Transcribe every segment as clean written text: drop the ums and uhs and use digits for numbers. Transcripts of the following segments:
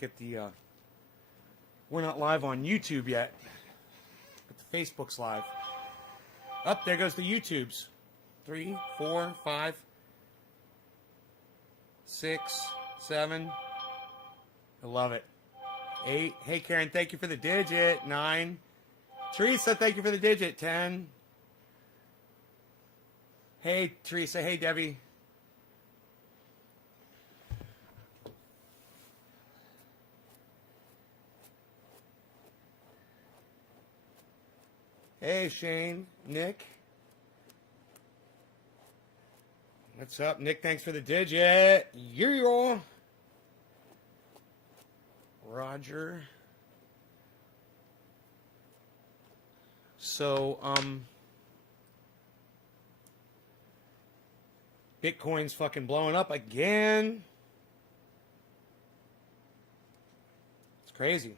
get the, we're not live on YouTube yet, but the Facebook's live. Up there goes the YouTubes. 3, 4, 5, 6, 7. I love it. 8. Hey, Karen, thank you for the digit. 9. Teresa, thank you for the digit. 10. Hey, Teresa. Hey, Debbie. Hey, Shane. Nick. What's up, Nick? Thanks for the digit. Yeah. Roger. So, Bitcoin's fucking blowing up again. It's crazy.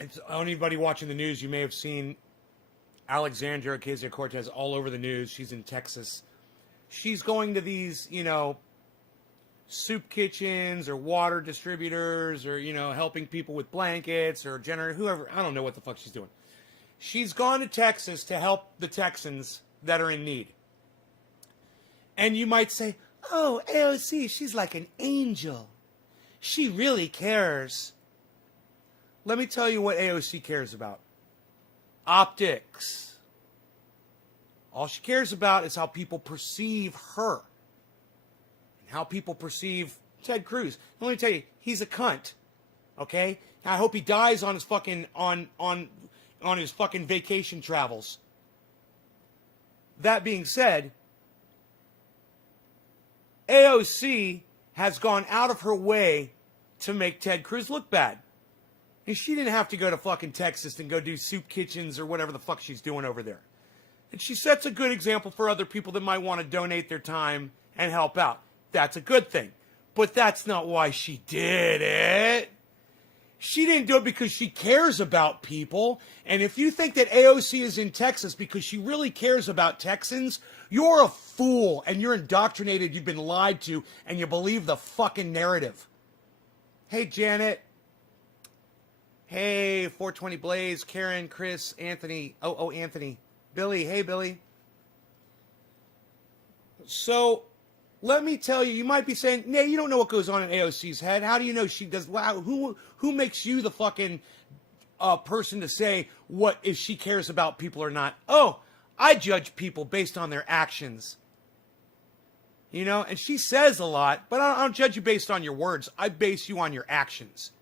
It's anybody watching the news, you may have seen Alexandria Ocasio-Cortez all over the news. She's in Texas. She's going to these, soup kitchens or water distributors or, helping people with blankets or whoever. I don't know what the fuck she's doing. She's gone to Texas to help the Texans that are in need. And you might say, oh, AOC, she's like an angel. She really cares. Let me tell you what AOC cares about. Optics. All she cares about is how people perceive her. And how people perceive Ted Cruz. Let me tell you, he's a cunt. Okay? I hope he dies on his fucking on his fucking vacation travels. That being said, AOC has gone out of her way to make Ted Cruz look bad. And she didn't have to go to fucking Texas and go do soup kitchens or whatever the fuck she's doing over there. And she sets a good example for other people that might want to donate their time and help out. That's a good thing. But that's not why she did it. She didn't do it because she cares about people. And if you think that AOC is in Texas because she really cares about Texans, you're a fool and you're indoctrinated, you've been lied to, and you believe the fucking narrative. Hey, Janet. Hey, 420 Blaze, Karen, Chris, Anthony. Oh, Anthony. Billy. Hey, Billy. So, let me tell you, you might be saying, nah, you don't know what goes on in AOC's head. How do you know she does? Wow, who makes you the fucking person to say what if she cares about people or not? Oh, I judge people based on their actions. And she says a lot, but I don't judge you based on your words. I base you on your actions.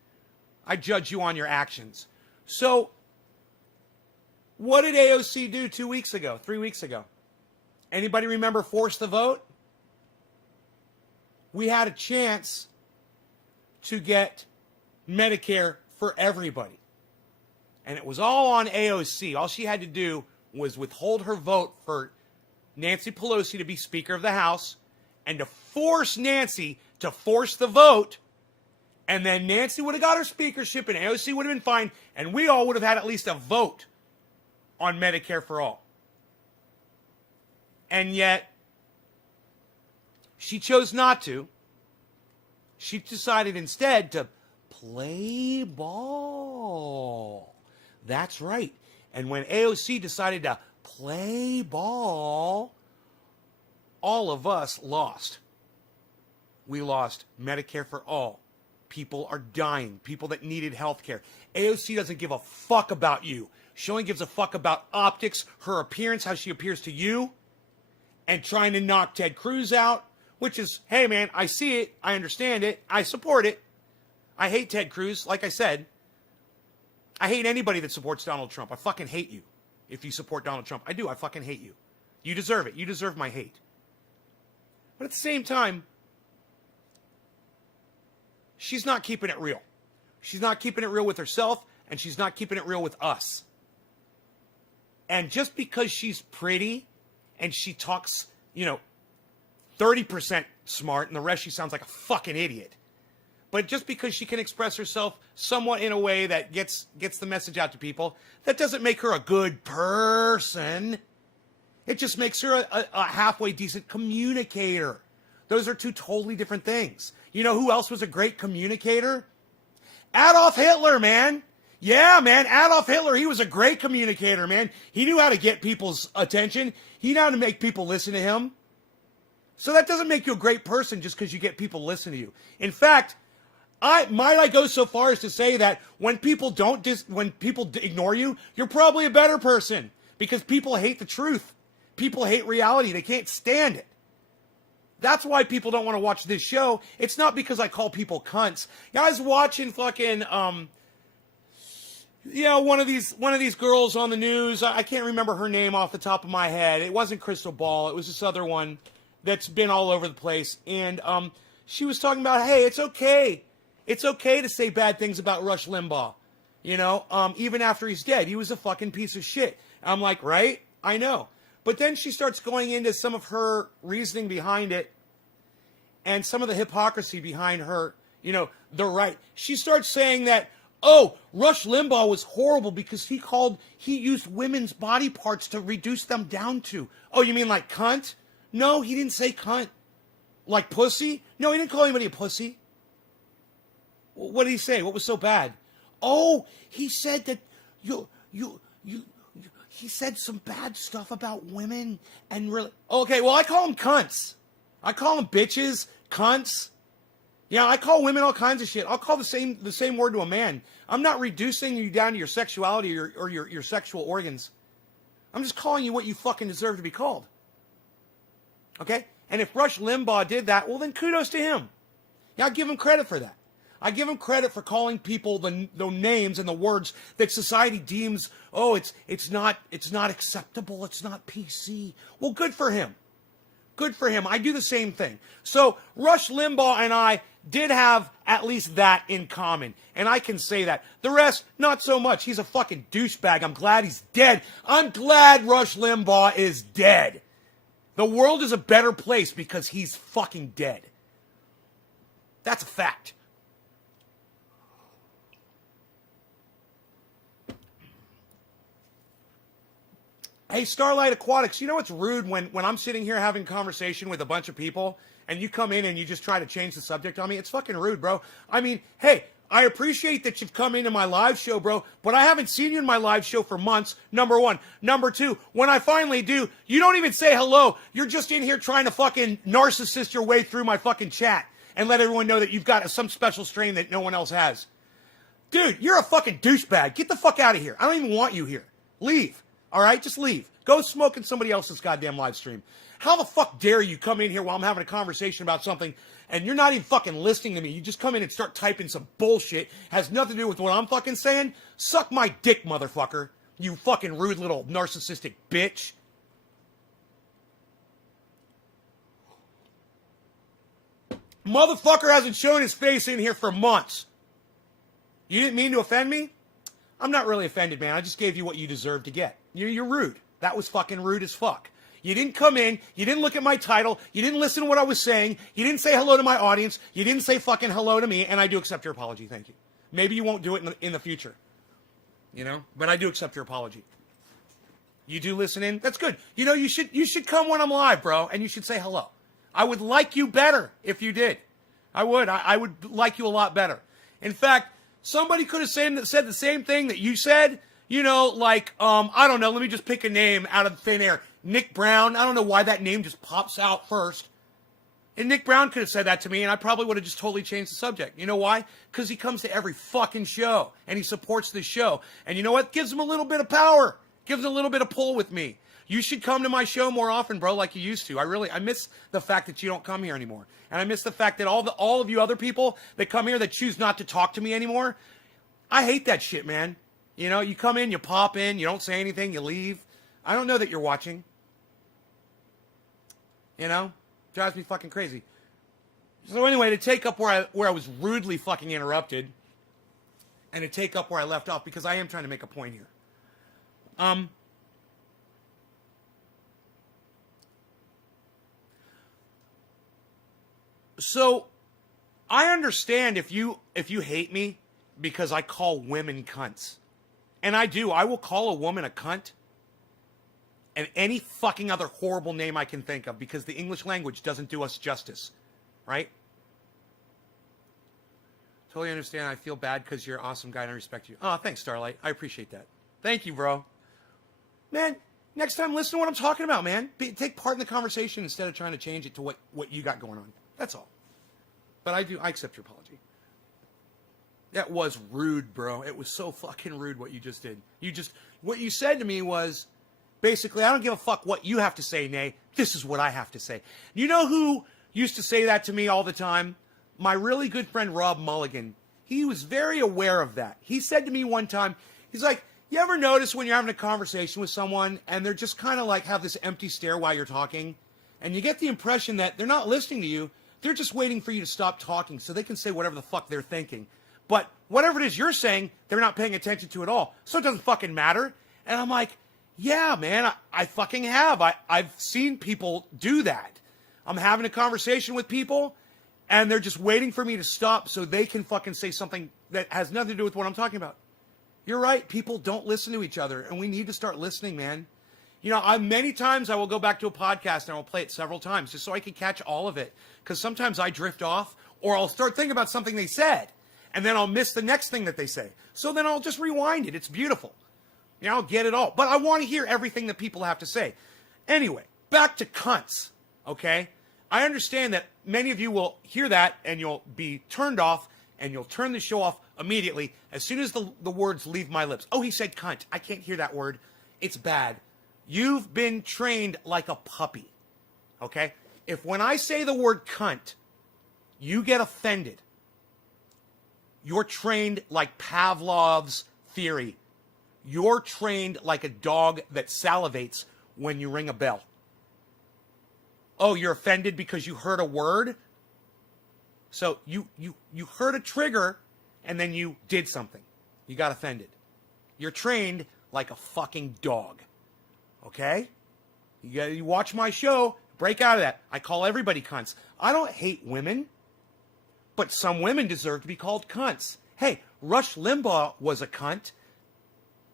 I judge you on your actions. So, what did AOC do 2 weeks ago, 3 weeks ago? Anybody remember Force the Vote? We had a chance to get Medicare for everybody. And it was all on AOC. All she had to do was withhold her vote for Nancy Pelosi to be Speaker of the House and to force Nancy to force the vote. And then Nancy would have got her speakership and AOC would have been fine. And we all would have had at least a vote on Medicare for all. And yet, she chose not to. She decided instead to play ball. That's right. And when AOC decided to play ball, all of us lost. We lost Medicare for all. People are dying. People that needed health care. AOC doesn't give a fuck about you. She only gives a fuck about optics, her appearance, how she appears to you, and trying to knock Ted Cruz out, which is, hey man, I see it, I understand it, I support it. I hate Ted Cruz, like I said. I hate anybody that supports Donald Trump. I fucking hate you if you support Donald Trump. I do, I fucking hate you. You deserve it. You deserve my hate. But at the same time, she's not keeping it real. She's not keeping it real with herself, and she's not keeping it real with us. And just because she's pretty and she talks, 30% smart and the rest she sounds like a fucking idiot. But just because she can express herself somewhat in a way that gets the message out to people, that doesn't make her a good person. It just makes her a halfway decent communicator. Those are two totally different things. You know who else was a great communicator? Adolf Hitler, man. Yeah, man, Adolf Hitler, he was a great communicator, man. He knew how to get people's attention. He knew how to make people listen to him. So that doesn't make you a great person just because you get people to listen to you. In fact, I go so far as to say that when people ignore you, you're probably a better person because people hate the truth. People hate reality. They can't stand it. That's why people don't want to watch this show. It's not because I call people cunts. I was watching fucking one of these girls on the news. I can't remember her name off the top of my head. It wasn't Crystal Ball. It was this other one that's been all over the place. And she was talking about, hey, it's okay. It's okay to say bad things about Rush Limbaugh. You know, even after he's dead. He was a fucking piece of shit. I'm like, right? I know. But then she starts going into some of her reasoning behind it and some of the hypocrisy behind her, you know, the right. She starts saying that, oh, Rush Limbaugh was horrible because he used women's body parts to reduce them down to. Oh, you mean like cunt? No, he didn't say cunt. Like pussy? No, he didn't call anybody a pussy. What did he say? What was so bad? Oh, he said that he said some bad stuff about women and really. Okay, well, I call them cunts. I call them bitches, cunts. Yeah, I call women all kinds of shit. I'll call the same word to a man. I'm not reducing you down to your sexuality or your sexual organs. I'm just calling you what you fucking deserve to be called. Okay? And if Rush Limbaugh did that, well, then kudos to him. Yeah, I give him credit for that. I give him credit for calling people the names and the words that society deems, oh, it's not acceptable, it's not PC. Well, good for him. Good for him. I do the same thing. So Rush Limbaugh and I did have at least that in common. And I can say that. The rest, not so much. He's a fucking douchebag. I'm glad he's dead. I'm glad Rush Limbaugh is dead. The world is a better place because he's fucking dead. That's a fact. Hey, Starlight Aquatics, you know what's rude when I'm sitting here having a conversation with a bunch of people and you come in and you just try to change the subject on me? It's fucking rude, bro. I mean, hey, I appreciate that you've come into my live show, bro, but I haven't seen you in my live show for months, number one. Number two, when I finally do, you don't even say hello. You're just in here trying to fucking narcissist your way through my fucking chat and let everyone know that you've got some special strain that no one else has. Dude, you're a fucking douchebag. Get the fuck out of here. I don't even want you here. Leave. All right, just leave. Go smoke in somebody else's goddamn live stream. How the fuck dare you come in here while I'm having a conversation about something and you're not even fucking listening to me. You just come in and start typing some bullshit. Has nothing to do with what I'm fucking saying. Suck my dick, motherfucker. You fucking rude little narcissistic bitch. Motherfucker hasn't shown his face in here for months. You didn't mean to offend me? I'm not really offended, man. I just gave you what you deserve to get. You're rude. That was fucking rude as fuck. You didn't come in. You didn't look at my title. You didn't listen to what I was saying. You didn't say hello to my audience. You didn't say fucking hello to me, and I do accept your apology. Thank you. Maybe you won't do it in the future. You know? But I do accept your apology. You do listen in? That's good. You know, you should come when I'm live, bro, and you should say hello. I would like you better if you did. I would. I would like you a lot better. In fact, somebody could have said the same thing that you said. You know, like, I don't know, let me just pick a name out of thin air. Nick Brown. I don't know why that name just pops out first. And Nick Brown could have said that to me, and I probably would have just totally changed the subject. You know why? Because he comes to every fucking show, and he supports this show. And you know what? Gives him a little bit of power. Gives him a little bit of pull with me. You should come to my show more often, bro, like you used to. I miss the fact that you don't come here anymore. And I miss the fact that all of you other people that come here that choose not to talk to me anymore, I hate that shit, man. You know, you come in, you pop in, you don't say anything, you leave. I don't know that you're watching. You know? Drives me fucking crazy. So anyway, to take up where I was rudely fucking interrupted, and to take up where I left off, because I am trying to make a point here. So, I understand if you hate me because I call women cunts. And I do. I will call a woman a cunt and any fucking other horrible name I can think of, because the English language doesn't do us justice, right? Totally understand. I feel bad because you're an awesome guy and I respect you. Oh, thanks, Starlight. I appreciate that. Thank you, bro. Man, next time, listen to what I'm talking about, man. Take part in the conversation instead of trying to change it to what you got going on. That's all. But I accept your apology. That was rude, bro. It was so fucking rude what you just did. What you said to me was, basically, I don't give a fuck what you have to say, Nay. This is what I have to say. You know who used to say that to me all the time? My really good friend, Rob Mulligan. He was very aware of that. He said to me one time, he's like, you ever notice when you're having a conversation with someone and they're just kind of like have this empty stare while you're talking? And you get the impression that they're not listening to you. They're just waiting for you to stop talking so they can say whatever the fuck they're thinking. But whatever it is you're saying, they're not paying attention to at all. So it doesn't fucking matter. And I'm like, yeah, man, I fucking have. I've seen people do that. I'm having a conversation with people and they're just waiting for me to stop so they can fucking say something that has nothing to do with what I'm talking about. You're right. People don't listen to each other, and we need to start listening, man. You know, many times I will go back to a podcast and I will play it several times just so I can catch all of it. Because sometimes I drift off, or I'll start thinking about something they said, and then I'll miss the next thing that they say. So then I'll just rewind it. It's beautiful. You know, I'll get it all. But I want to hear everything that people have to say. Anyway, back to cunts, okay? I understand that many of you will hear that and you'll be turned off and you'll turn the show off immediately as soon as the words leave my lips. Oh, he said cunt. I can't hear that word. It's bad. You've been trained like a puppy, okay? If when I say the word cunt, you get offended, you're trained like Pavlov's theory. You're trained like a dog that salivates when you ring a bell. Oh, you're offended because you heard a word? So you heard a trigger and then you did something. You got offended. You're trained like a fucking dog. Okay? You watch my show, break out of that. I call everybody cunts. I don't hate women, but some women deserve to be called cunts. Hey, Rush Limbaugh was a cunt.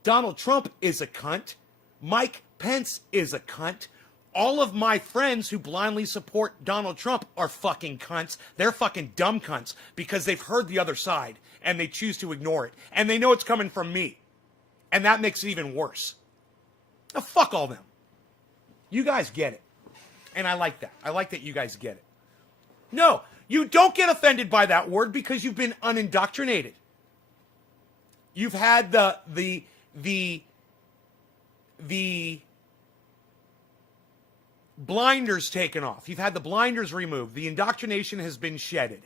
Donald Trump is a cunt. Mike Pence is a cunt. All of my friends who blindly support Donald Trump are fucking cunts. They're fucking dumb cunts because they've heard the other side and they choose to ignore it. And they know it's coming from me. And that makes it even worse. Now, fuck all them. You guys get it. And I like that. I like that you guys get it. No, you don't get offended by that word because you've been unindoctrinated. You've had the blinders taken off. You've had the blinders removed. The indoctrination has been shedded.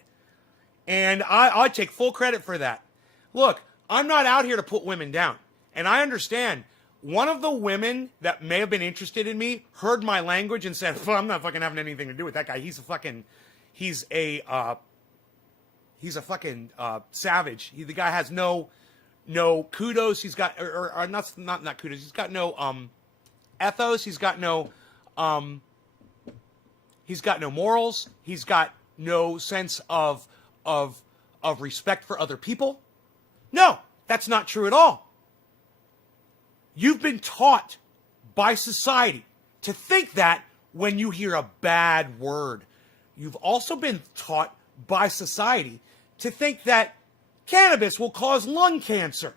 And I take full credit for that. Look, I'm not out here to put women down. And I understand. One of the women that may have been interested in me heard my language and said, well, I'm not fucking having anything to do with that guy. He's a fucking savage. The guy has no kudos. He's got, or not kudos. He's got no ethos. He's got no morals. He's got no sense of respect for other people. No, that's not true at all. You've been taught by society to think that when you hear a bad word. You've also been taught by society to think that cannabis will cause lung cancer.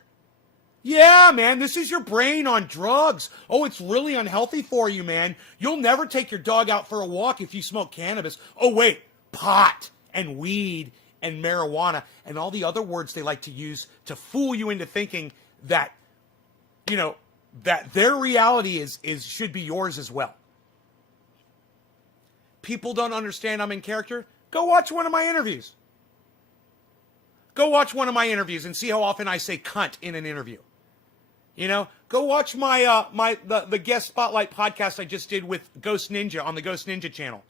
Yeah, man, this is your brain on drugs. Oh, it's really unhealthy for you, man. You'll never take your dog out for a walk if you smoke cannabis. Oh, wait, pot and weed and marijuana and all the other words they like to use to fool you into thinking that, you know, that their reality is should be yours as well. People don't understand I'm in character. Go watch one of my interviews. Go watch one of my interviews and see how often I say cunt in an interview. You know, go watch my the guest spotlight podcast I just did with Ghost Ninja on the Ghost Ninja channel.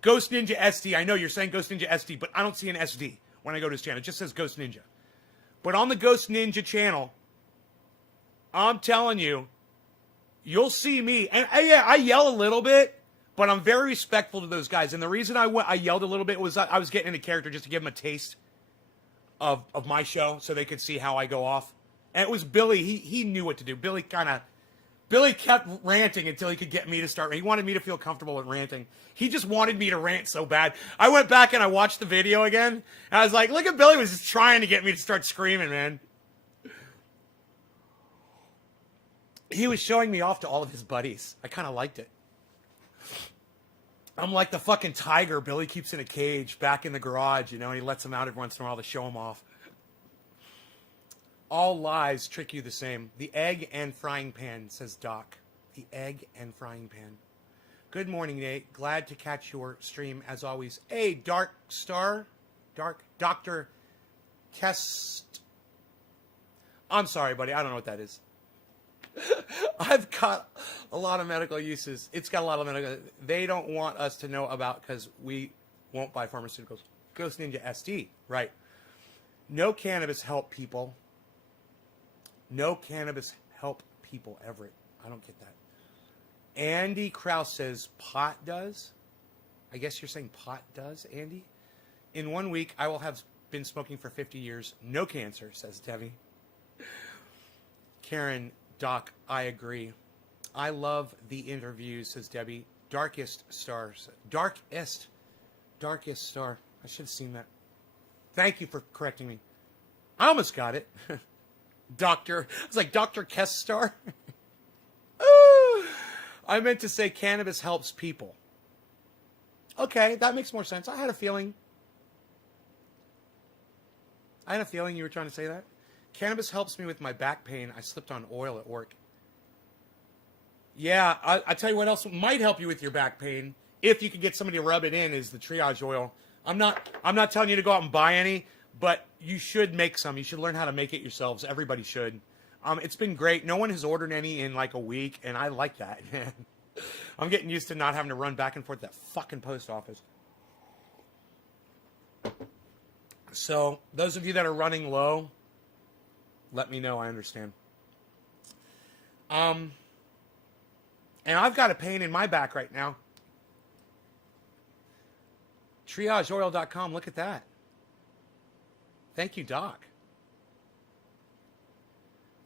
Ghost Ninja SD. I know you're saying Ghost Ninja SD, but I don't see an SD when I go to his channel. It just says Ghost Ninja. But on the Ghost Ninja channel, I'm telling you, you'll see me. And I yell a little bit, but I'm very respectful to those guys. And the reason I yelled a little bit was I was getting into character just to give them a taste of my show so they could see how I go off. And it was Billy. He knew what to do. Billy kind of Billy kept ranting until he could get me to start. He wanted me to feel comfortable with ranting. He just wanted me to rant so bad. I went back and I watched the video again. And I was like, look at Billy was just trying to get me to start screaming, man. He was showing me off to all of his buddies. I kind of liked it. I'm like the fucking tiger Billy keeps in a cage back in the garage, you know, and he lets them out every once in a while to show him off. All lies trick you the same. The egg and frying pan, says Doc. The egg and frying pan. Good morning, Nate. Glad to catch your stream as always. Hey, Dark Star. Dr. Kest. I'm sorry, buddy. I don't know what that is. I've got a lot of medical uses. It's got a lot of medical. They don't want us to know about because we won't buy pharmaceuticals. Ghost Ninja SD. Right. No cannabis help people. No cannabis help people, Everett. I don't get that. Andy Kraus says pot does. I guess you're saying pot does, Andy? In 1 week, I will have been smoking for 50 years. No cancer, says Debbie. Karen, Doc, I agree. I love the interviews, says Debbie. Darkest stars. Darkest star. I should have seen that. Thank you for correcting me. I almost got it. Doctor. I was like, Dr. Kestar. I meant to say cannabis helps people. Okay, that makes more sense. I had a feeling you were trying to say that. Cannabis helps me with my back pain. I slipped on oil at work. Yeah, I tell you what else might help you with your back pain, if you could get somebody to rub it in, is the triage oil. I'm not telling you to go out and buy any, but you should make some. You should learn how to make it yourselves. Everybody should. It's been great. No one has ordered any in like a week, and I like that, man. I'm getting used to not having to run back and forth to that fucking post office. So, those of you that are running low, let me know. I understand. And I've got a pain in my back right now. TriageOil.com. Look at that. Thank you, Doc.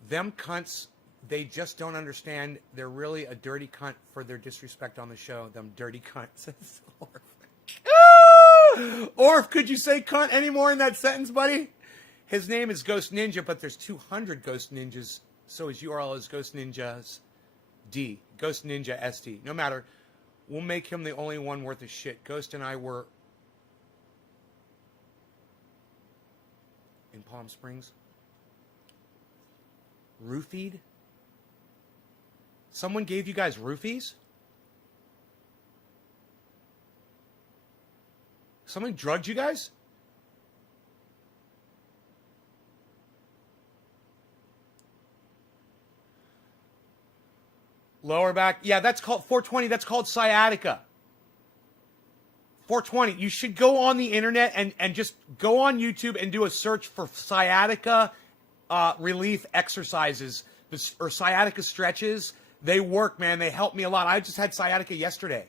Them cunts, they just don't understand. They're really a dirty cunt for their disrespect on the show. Them dirty cunts. Orf, could you say cunt anymore in that sentence, buddy? His name is Ghost Ninja, but there's 200 Ghost Ninjas. So his URL is Ghost Ninjas D. Ghost Ninja SD. No matter. We'll make him the only one worth of shit. Ghost and I were in Palm Springs. Roofied? Someone gave you guys roofies? Someone drugged you guys? Lower back. Yeah, that's called 420. That's called sciatica. 420. You should go on the internet and just go on YouTube and do a search for sciatica relief exercises or sciatica stretches. They work, man. They help me a lot. I just had sciatica yesterday.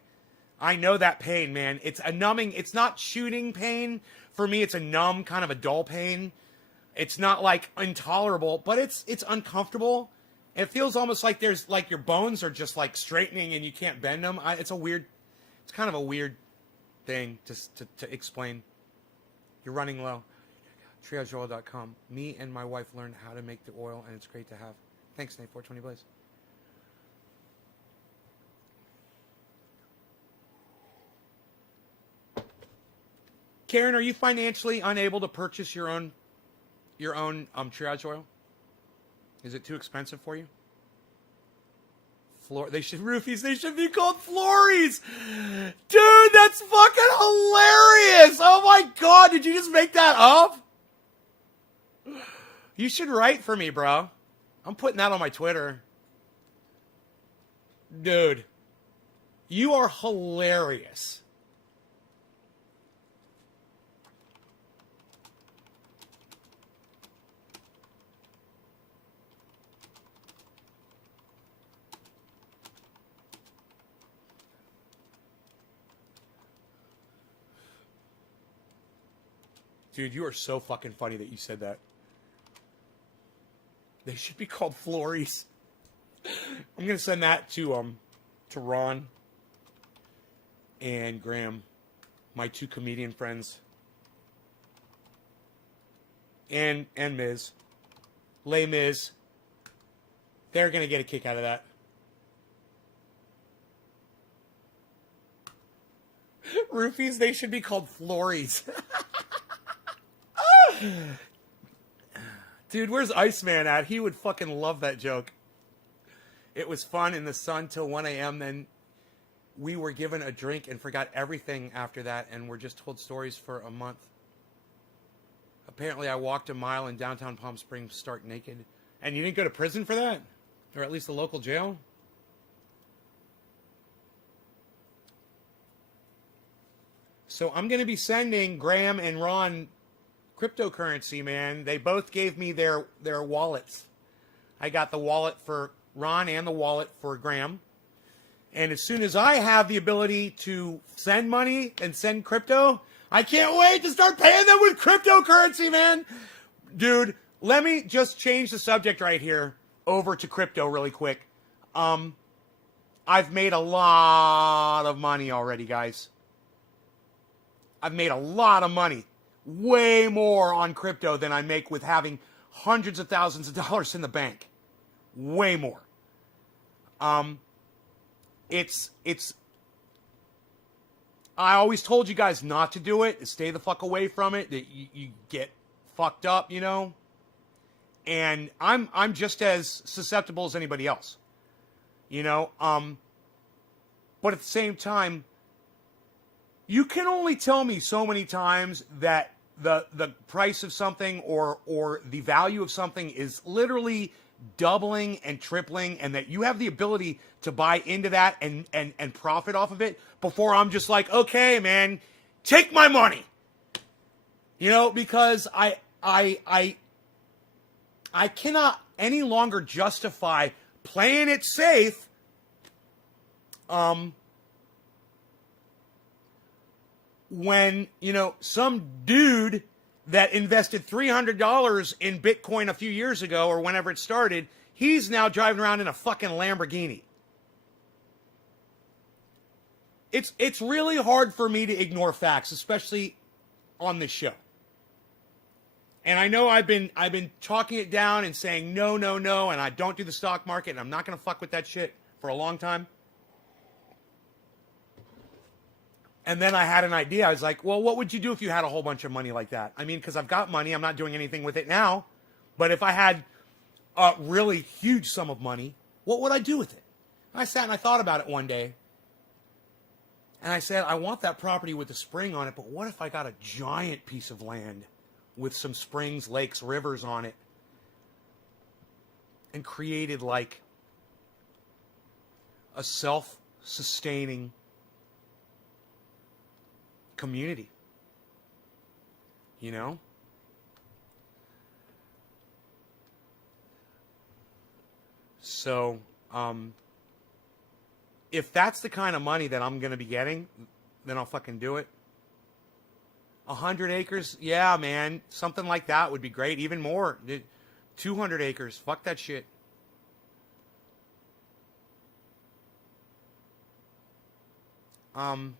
I know that pain, man. It's a numbing. It's not shooting pain. For me, it's a numb, kind of a dull pain. It's not like intolerable, but it's uncomfortable. It feels almost like there's like your bones are just like straightening and you can't bend them. It's kind of a weird thing to explain. You're running low. TriageOil.com. Me and my wife learned how to make the oil, and it's great to have. Thanks, Nate. 420 Blaze. Karen, are you financially unable to purchase your own triage oil? Is it too expensive for you? They should roofies. They should be called Flories. Dude, that's fucking hilarious. Oh my God. Did you just make that up? You should write for me, bro. I'm putting that on my Twitter. Dude, you are hilarious. Dude, you are so fucking funny that you said that. They should be called Flories. I'm gonna send that to Ron and Graham, my two comedian friends, and Miz, Les Miz. They're gonna get a kick out of that. Roofies, they should be called Flories. Dude, where's Iceman at? He would fucking love that joke. It was fun in the sun till 1 a.m. Then we were given a drink and forgot everything after that, and were just told stories for a month. Apparently, I walked a mile in downtown Palm Springs stark naked. And you didn't go to prison for that? Or at least the local jail? So I'm going to be sending Graham and Ron cryptocurrency, man. They both gave me their wallets. I got the wallet for Ron and the wallet for Graham. And as soon as I have the ability to send money and send crypto, I can't wait to start paying them with cryptocurrency, man. Dude, let me just change the subject right here over to crypto really quick. I've made a lot of money already, guys. I've made a lot of money. Way more on crypto than I make with having hundreds of thousands of dollars in the bank. Way more. It's I always told you guys not to do it, to stay the fuck away from it, that you get fucked up, you know? And I'm just as susceptible as anybody else. You know? But at the same time, you can only tell me so many times that the price of something or the value of something is literally doubling and tripling, and that you have the ability to buy into that and profit off of it before I'm just like, okay, man, take my money. You know, because I cannot any longer justify playing it safe when, you know, some dude that invested $300 in Bitcoin a few years ago or whenever it started, he's now driving around in a fucking Lamborghini. It's really hard for me to ignore facts, especially on this show. And I know I've been talking it down and saying no, and I don't do the stock market, and I'm not going to fuck with that shit for a long time. And then I had an idea. I was like, well, what would you do if you had a whole bunch of money like that? I mean, because I've got money. I'm not doing anything with it now. But if I had a really huge sum of money, what would I do with it? I sat and I thought about it one day. And I said, I want that property with a spring on it, but what if I got a giant piece of land with some springs, lakes, rivers on it, and created like a self-sustaining community, you know? So, if that's the kind of money that I'm going to be getting, then I'll fucking do it. 100 acres? Yeah, man. Something like that would be great. Even more. 200 acres. Fuck that shit. You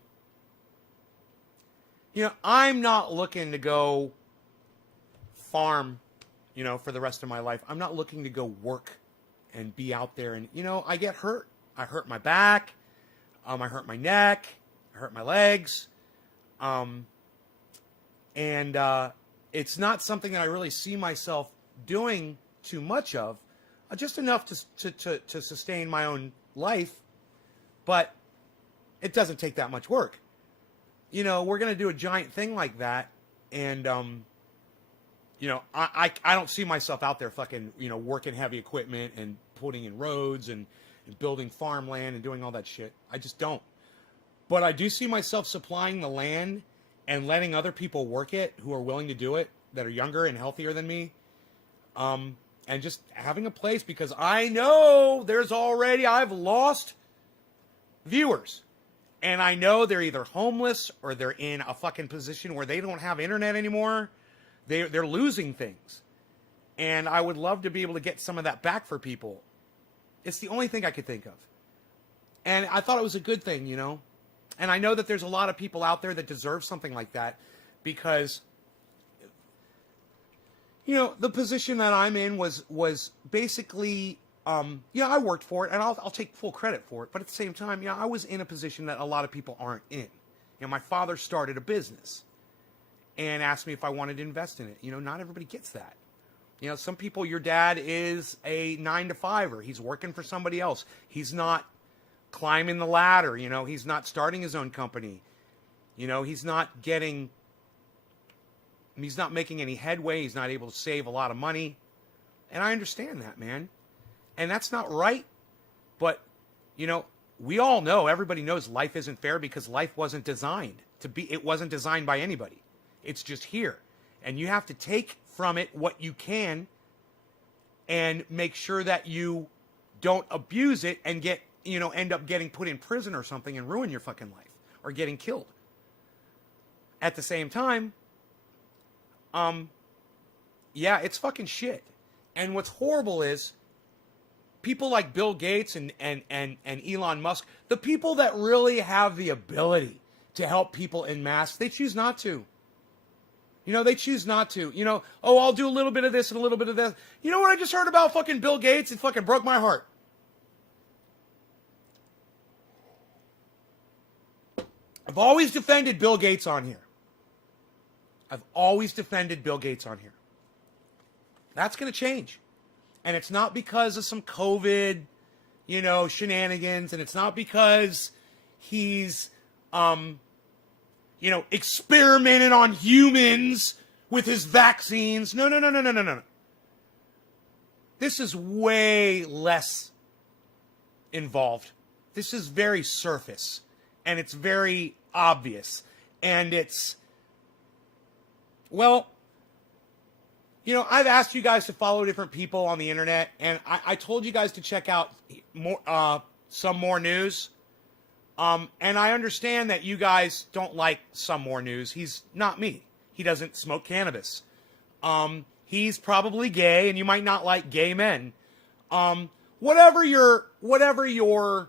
know, I'm not looking to go farm, you know, for the rest of my life. I'm not looking to go work and be out there. And, you know, I get hurt. I hurt my back. I hurt my neck. I hurt my legs. And it's not something that I really see myself doing too much of. Just enough to sustain my own life. But it doesn't take that much work. You know, we're going to do a giant thing like that. And, you know, I don't see myself out there fucking, you know, working heavy equipment and putting in roads and building farmland and doing all that shit. I just don't. But I do see myself supplying the land and letting other people work it who are willing to do it, that are younger and healthier than me. And just having a place, because I know I've lost viewers. And I know they're either homeless or they're in a fucking position where they don't have internet anymore. They're losing things. And I would love to be able to get some of that back for people. It's the only thing I could think of. And I thought it was a good thing, you know. And I know that there's a lot of people out there that deserve something like that because, you know, the position that I'm in was basically, I worked for it, and I'll take full credit for it. But at the same time, I was in a position that a lot of people aren't in. You know, my father started a business and asked me if I wanted to invest in it. You know, not everybody gets that. You know, some people, your dad is a 9-to-5er. He's working for somebody else. He's not climbing the ladder. You know, he's not starting his own company. You know, he's not making any headway. He's not able to save a lot of money. And I understand that, man. And that's not right. But, you know, we all know, everybody knows life isn't fair because life wasn't designed to be, it wasn't designed by anybody. It's just here. And you have to take from it what you can and make sure that you don't abuse it and end up getting put in prison or something and ruin your fucking life or getting killed. At the same time, it's fucking shit. And what's horrible is people like Bill Gates and Elon Musk, the people that really have the ability to help people en masse, they choose not to. You know, they choose not to. You know, I'll do a little bit of this and a little bit of that. You know what I just heard about fucking Bill Gates? It fucking broke my heart. I've always defended Bill Gates on here. That's going to change. And it's not because of some COVID, shenanigans. And it's not because he's, experimented on humans with his vaccines. No. This is way less involved. This is very surface. And it's very obvious. And it's, I've asked you guys to follow different people on the internet, and I told you guys to check out some more news. And I understand that you guys don't like some more news. He's not me. He doesn't smoke cannabis. He's probably gay, and you might not like gay men. Whatever your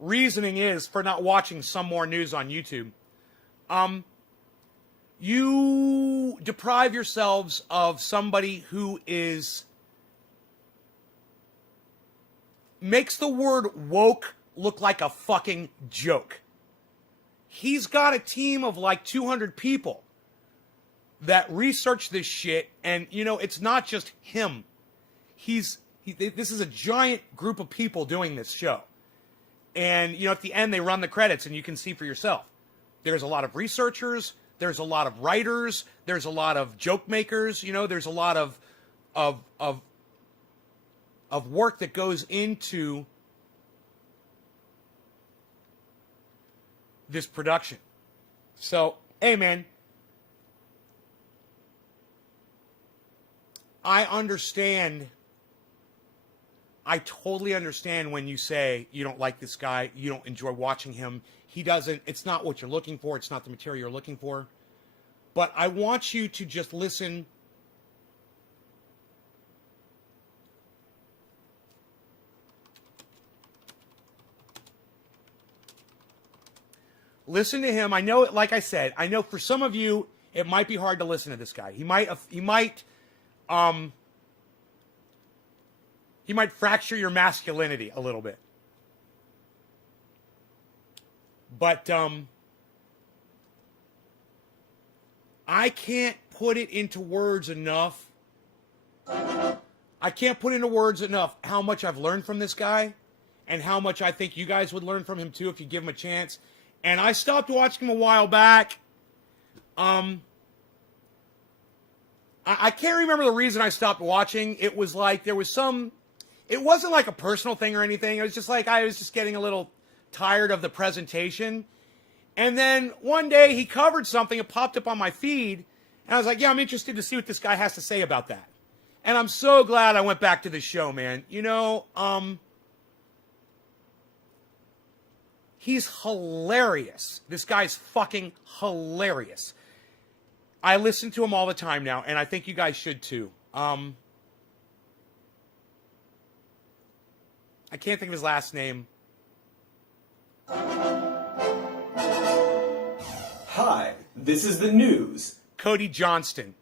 reasoning is for not watching some more news on YouTube, you deprive yourselves of somebody who makes the word woke look like a fucking joke. He's got a team of like 200 people that research this shit, and it's not just him. This is a giant group of people doing this show. And at the end they run the credits and you can see for yourself. There's a lot of researchers, there's a lot of writers, there's a lot of joke makers, there's a lot of work that goes into this production. So, hey man, I totally understand when you say you don't like this guy, you don't enjoy watching him. It's not what you're looking for, it's not the material you're looking for. But I want you to just listen. Listen to him. I know, like I said, I know for some of you, it might be hard to listen to this guy. He might fracture your masculinity a little bit. But I can't put it into words enough. How much I've learned from this guy and how much I think you guys would learn from him too if you give him a chance. And I stopped watching him a while back. I can't remember the reason I stopped watching. It was like it wasn't like a personal thing or anything. It was just like I was just getting a little tired of the presentation. And then one day he covered something, it popped up on my feed, and I was like, yeah, I'm interested to see what this guy has to say about that. And I'm so glad I went back to this show, man. He's hilarious. This guy's fucking hilarious. I listen to him all the time now, and I think you guys should too. I can't think of his last name. Hi, this is the news. Cody Johnston.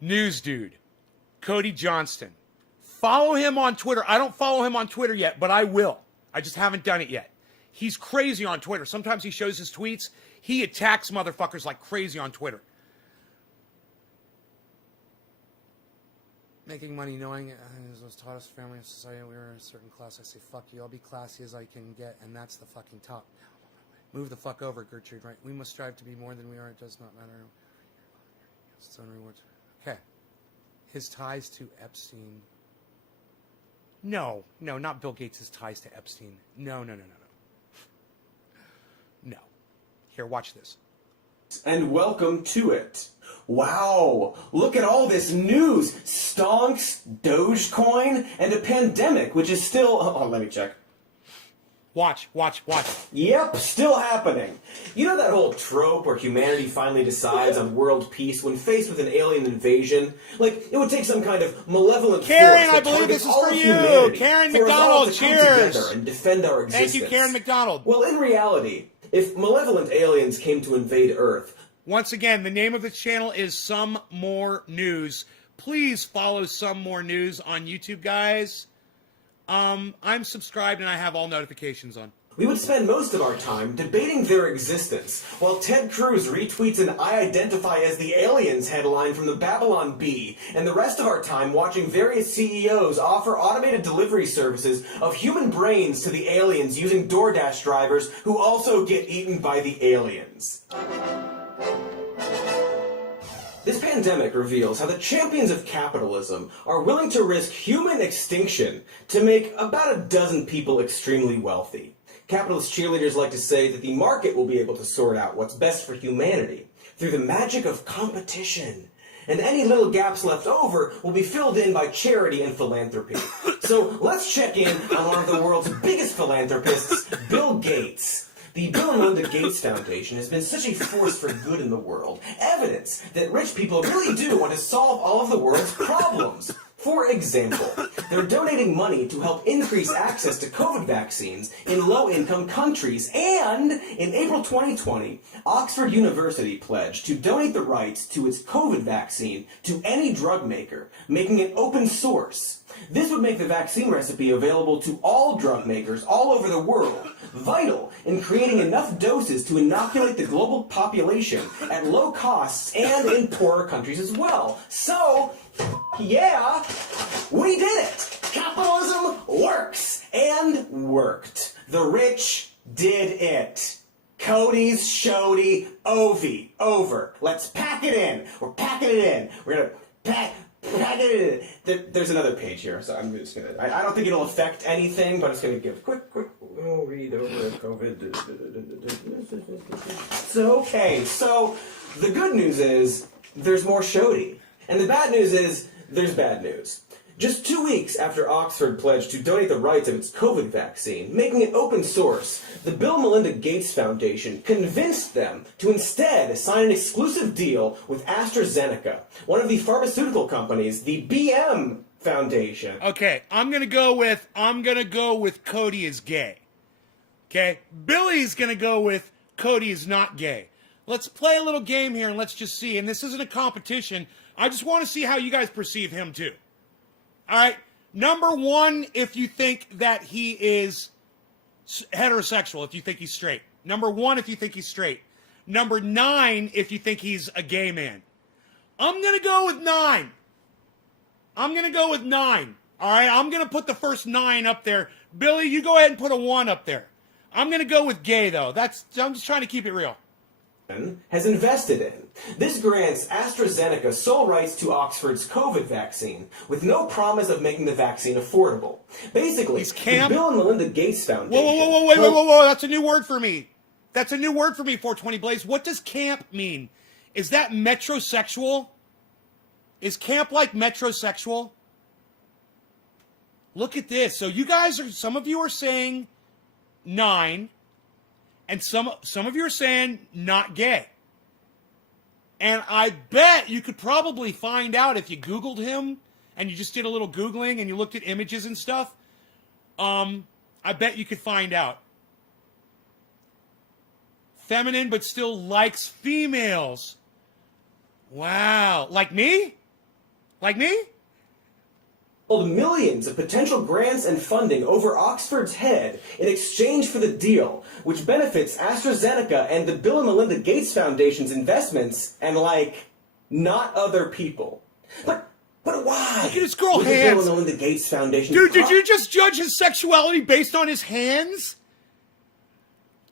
News dude. Cody Johnston. Follow him on Twitter. I don't follow him on Twitter yet, but I will. I just haven't done it yet. He's crazy on Twitter. Sometimes he shows his tweets. He attacks motherfuckers like crazy on Twitter. Making money knowing as was taught us family and society, we were in a certain class. I say, fuck you, I'll be classy as I can get, and that's the fucking top. Move the fuck over, Gertrude, right? We must strive to be more than we are. It does not matter. It's own rewards. Okay. His ties to Epstein. No, not Bill Gates' ties to Epstein. No. No. Here, watch this. And welcome to it. Wow, look at all this news. Stonks, Dogecoin, and a pandemic, which is still... Oh, let me check. Watch. Yep, still happening. You know that whole trope where humanity finally decides on world peace when faced with an alien invasion? Like, it would take some kind of malevolent Karen, force I that believe targets this is all for of you. humanity Karen for us all McDonald, to come cheers. together and defend our existence. Thank you, Karen McDonald. Well, in reality, if malevolent aliens came to invade Earth... Once again, the name of the channel is Some More News. Please follow Some More News on YouTube, guys. I'm subscribed and I have all notifications on. We would spend most of our time debating their existence, while Ted Cruz retweets an "I identify as the aliens" headline from the Babylon Bee, and the rest of our time watching various CEOs offer automated delivery services of human brains to the aliens using DoorDash drivers who also get eaten by the aliens. This pandemic reveals how the champions of capitalism are willing to risk human extinction to make about a dozen people extremely wealthy. Capitalist cheerleaders like to say that the market will be able to sort out what's best for humanity through the magic of competition. And any little gaps left over will be filled in by charity and philanthropy. So let's check in on one of the world's biggest philanthropists, Bill Gates. The Bill and Melinda Gates Foundation has been such a force for good in the world, evidence that rich people really do want to solve all of the world's problems. For example, they're donating money to help increase access to COVID vaccines in low-income countries. And in April 2020, Oxford University pledged to donate the rights to its COVID vaccine to any drug maker, making it open source. This would make the vaccine recipe available to all drug makers all over the world, vital in creating enough doses to inoculate the global population at low costs and in poorer countries as well. So, yeah, we did it! Capitalism works! And worked. The rich did it. Cody's Shody Ovi. Over. Let's pack it in. We're packing it in. We're gonna pack it in. There's another page here, so I'm just gonna... I don't think it'll affect anything, but I'm just gonna give a quick read over COVID. So the good news is there's more Shody. And the bad news is there's bad news. Just 2 weeks after Oxford pledged to donate the rights of its COVID vaccine, making it open source, the Bill and Melinda Gates Foundation convinced them to instead sign an exclusive deal with AstraZeneca, one of the pharmaceutical companies, the BM Foundation. Okay, I'm gonna go with Cody is gay. Okay, Billy's gonna go with Cody is not gay. Let's play a little game here and let's just see. And this isn't a competition. I just want to see how you guys perceive him too. All right. Number one, if you think that he is heterosexual, if you think he's straight. Number one, if you think he's straight. Number 9, if you think he's a gay man. I'm going to go with 9. I'm going to go with 9. All right. I'm going to put the first 9 up there. Billy, you go ahead and put a 1 up there. I'm going to go with gay, though. I'm just trying to keep it real. Has invested in. This grants AstraZeneca sole rights to Oxford's COVID vaccine, with no promise of making the vaccine affordable. Basically, the Bill and Melinda Gates Foundation... Whoa, that's a new word for me. That's a new word for me, 420 Blaze. What does camp mean? Is that metrosexual? Is camp like metrosexual? Look at this. So you guys some of you are saying 9... And some of you are saying not gay. And I bet you could probably find out if you Googled him and you just did a little Googling and you looked at images and stuff. I bet you could find out. Feminine, but still likes females. Wow. Like me? Like me? Millions of potential grants and funding over Oxford's head in exchange for the deal, which benefits AstraZeneca and the Bill and Melinda Gates Foundation's investments and, like, not other people. But why? Look at his girl Would hands. The Bill and Melinda Gates Foundation. Dude, did you just judge his sexuality based on his hands?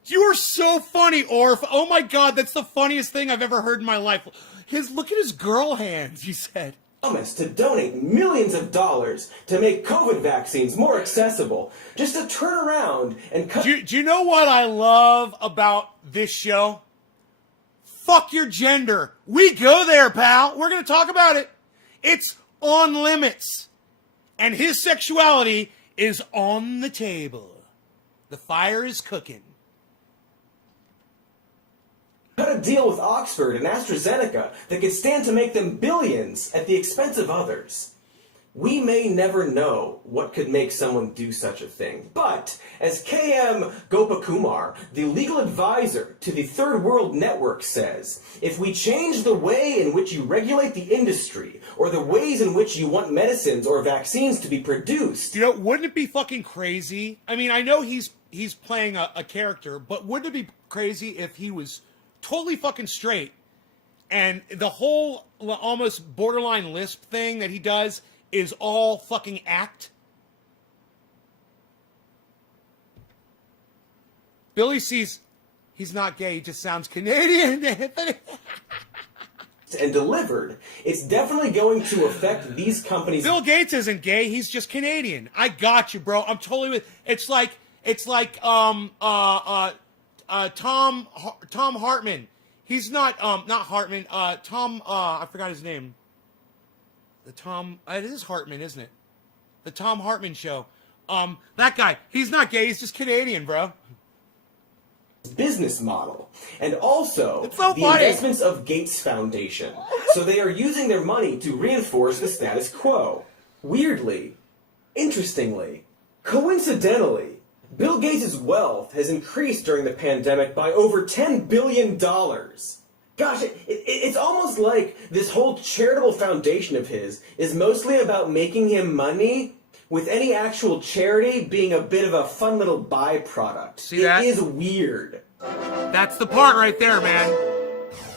You are so funny, Orf. Oh my God, that's the funniest thing I've ever heard in my life. Look at his girl hands, you said. Promised to donate millions of dollars to make COVID vaccines more accessible, just to turn around and cut. Do you know what I love about this show? Fuck your gender. We go there, pal. We're going to talk about it. It's on limits. And his sexuality is on the table. The fire is cooking. Cut a deal with Oxford and AstraZeneca that could stand to make them billions at the expense of others. We may never know what could make someone do such a thing, but as KM Gopakumar, the legal advisor to the Third World Network, says, if we change the way in which you regulate the industry or the ways in which you want medicines or vaccines to be produced... You know, wouldn't it be fucking crazy? I mean, I know he's playing a character, but wouldn't it be crazy if he was totally fucking straight and the whole almost borderline lisp thing that he does is all fucking act? Billy sees he's not gay, he just sounds Canadian. and delivered, it's definitely going to affect these companies. Bill Gates isn't gay, he's just Canadian. I got you, bro. I'm totally with. It's like Tom Hartman. He's not Hartman. Tom. I forgot his name. It is Hartman, isn't it? The Tom Hartman show. That guy. He's not gay. He's just Canadian, bro. Business model, and also it's so the funny. Investments of Gates Foundation. So they are using their money to reinforce the status quo. Weirdly, interestingly, coincidentally, Bill Gates' wealth has increased during the pandemic by over $10 billion. Gosh, it's almost like this whole charitable foundation of his is mostly about making him money, with any actual charity being a bit of a fun little byproduct. See that? It is weird. That's the part right there, man.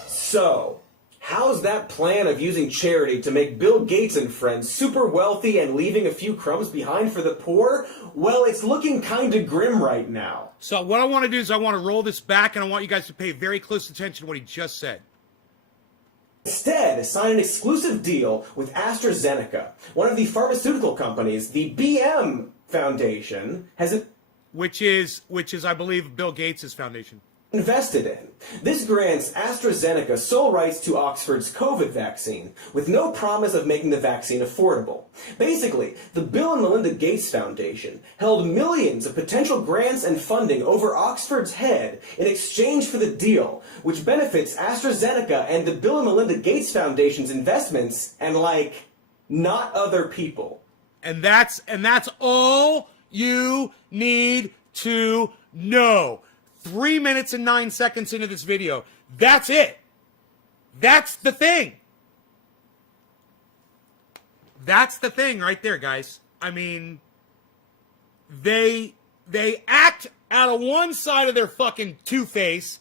So, how's that plan of using charity to make Bill Gates and friends super wealthy and leaving a few crumbs behind for the poor? Well, it's looking kind of grim right now. So what I want to do is I want to roll this back, and I want you guys to pay very close attention to what he just said. Instead, sign an exclusive deal with AstraZeneca, one of the pharmaceutical companies the BM Foundation has which is I believe Bill Gates' foundation. Invested in. This grants AstraZeneca sole rights to Oxford's COVID vaccine, with no promise of making the vaccine affordable. Basically, the Bill and Melinda Gates Foundation held millions of potential grants and funding over Oxford's head in exchange for the deal, which benefits AstraZeneca and the Bill and Melinda Gates Foundation's investments and, like, not other people. And that's all you need to know. 3 minutes and 9 seconds into this video. That's it. That's the thing. That's the thing right there, guys. I mean, they act out of one side of their fucking two-face.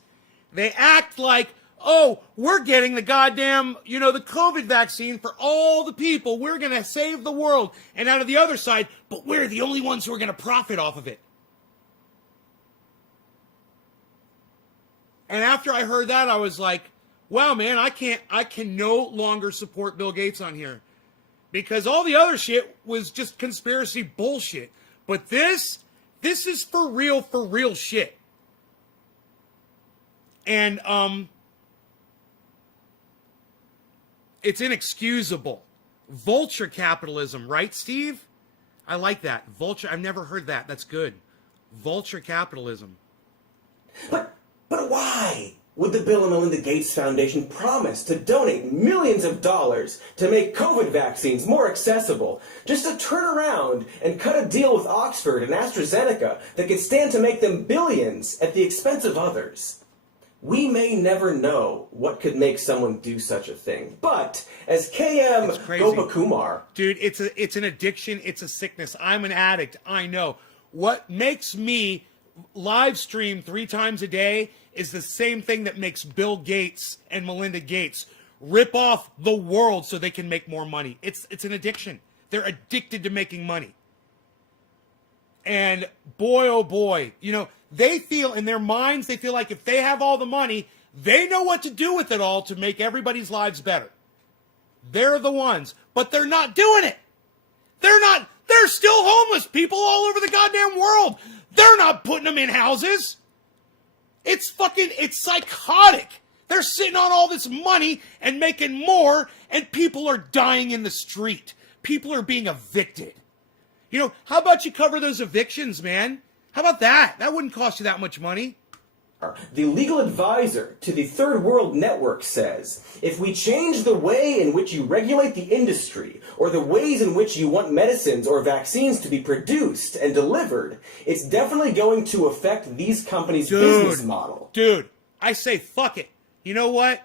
They act like, oh, we're getting the goddamn, the COVID vaccine for all the people. We're going to save the world. And out of the other side, but we're the only ones who are going to profit off of it. And after I heard that, I was like, wow, man, I can no longer support Bill Gates on here. Because all the other shit was just conspiracy bullshit. But this is for real shit. And, it's inexcusable. Vulture capitalism, right, Steve? I like that. Vulture, I've never heard that. That's good. Vulture capitalism. But why? Would the Bill and Melinda Gates Foundation promise to donate millions of dollars to make COVID vaccines more accessible, just to turn around and cut a deal with Oxford and AstraZeneca that could stand to make them billions at the expense of others? We may never know what could make someone do such a thing, but as KM Gopakumar... Dude, it's an addiction, it's a sickness. I'm an addict, I know. What makes me live stream 3 times a day is the same thing that makes Bill Gates and Melinda Gates rip off the world so they can make more money. It's an addiction. They're addicted to making money. And boy, oh boy, you know, they feel in their minds, they feel like if they have all the money, they know what to do with it all to make everybody's lives better. They're the ones, but they're not doing it. They're still homeless people all over the goddamn world. They're not putting them in houses. It's psychotic. They're sitting on all this money and making more, and people are dying in the street. People are being evicted. You know, how about you cover those evictions, man? How about that? That wouldn't cost you that much money. The legal advisor to the Third World Network says, if we change the way in which you regulate the industry, or the ways in which you want medicines or vaccines to be produced and delivered, it's definitely going to affect these companies' business model. Dude, I say fuck it. You know what?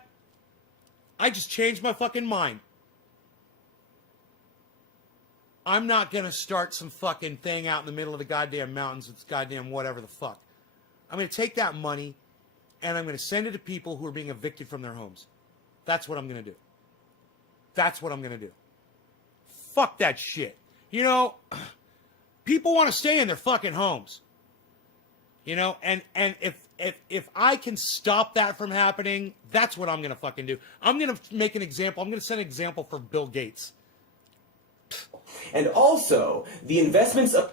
I just changed my fucking mind. I'm not going to start some fucking thing out in the middle of the goddamn mountains with goddamn whatever the fuck. I'm going to take that money and I'm going to send it to people who are being evicted from their homes. That's what I'm going to do. That's what I'm going to do. Fuck that shit. You know, people want to stay in their fucking homes. You know, and if I can stop that from happening, that's what I'm going to fucking do. I'm going to make an example. I'm going to set an example for Bill Gates. And also, the investments of...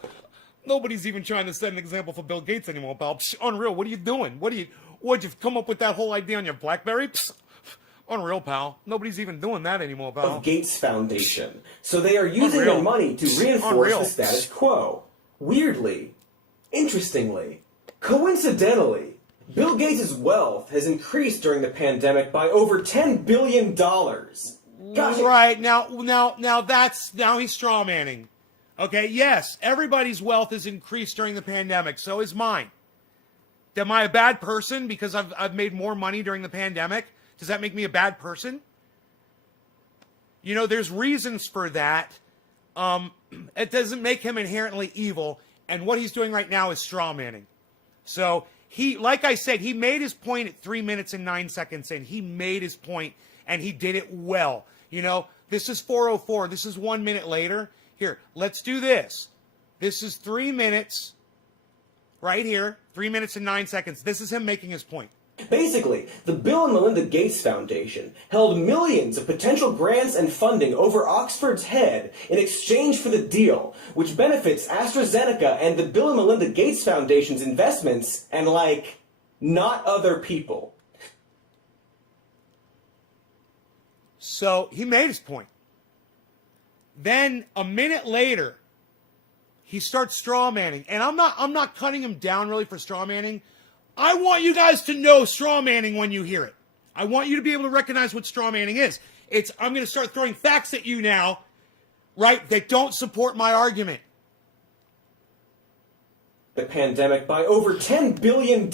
Nobody's even trying to set an example for Bill Gates anymore, pal. Psh, unreal. What are you doing? What'd you come up with that whole idea on your BlackBerry? Psh, unreal, pal. Nobody's even doing that anymore, pal. Of Gates Foundation. So they are using their money to reinforce the status quo. Weirdly, interestingly, coincidentally, Bill Gates' wealth has increased during the pandemic by over $10 billion. Gosh, right, now he's straw manning. Okay, yes, everybody's wealth has increased during the pandemic, so is mine. Am I a bad person because I've made more money during the pandemic? Does that make me a bad person? You know, there's reasons for that. It doesn't make him inherently evil, and what he's doing right now is straw manning. So, like I said, he made his point at 3 minutes and 9 seconds in. He made his point, and he did it well. You know, this is 4:04. This is 1 minute later. Here, let's do this. This is 3 minutes. Right here. 3 minutes and 9 seconds. This is him making his point. Basically, the Bill and Melinda Gates Foundation held millions of potential grants and funding over Oxford's head in exchange for the deal, which benefits AstraZeneca and the Bill and Melinda Gates Foundation's investments and, like, not other people. So he made his point. Then a minute later, he starts straw manning. And I'm not cutting him down really for straw manning. I want you guys to know straw manning when you hear it. I want you to be able to recognize what straw manning is. I'm going to start throwing facts at you now, right, that don't support my argument. The pandemic by over $10 billion.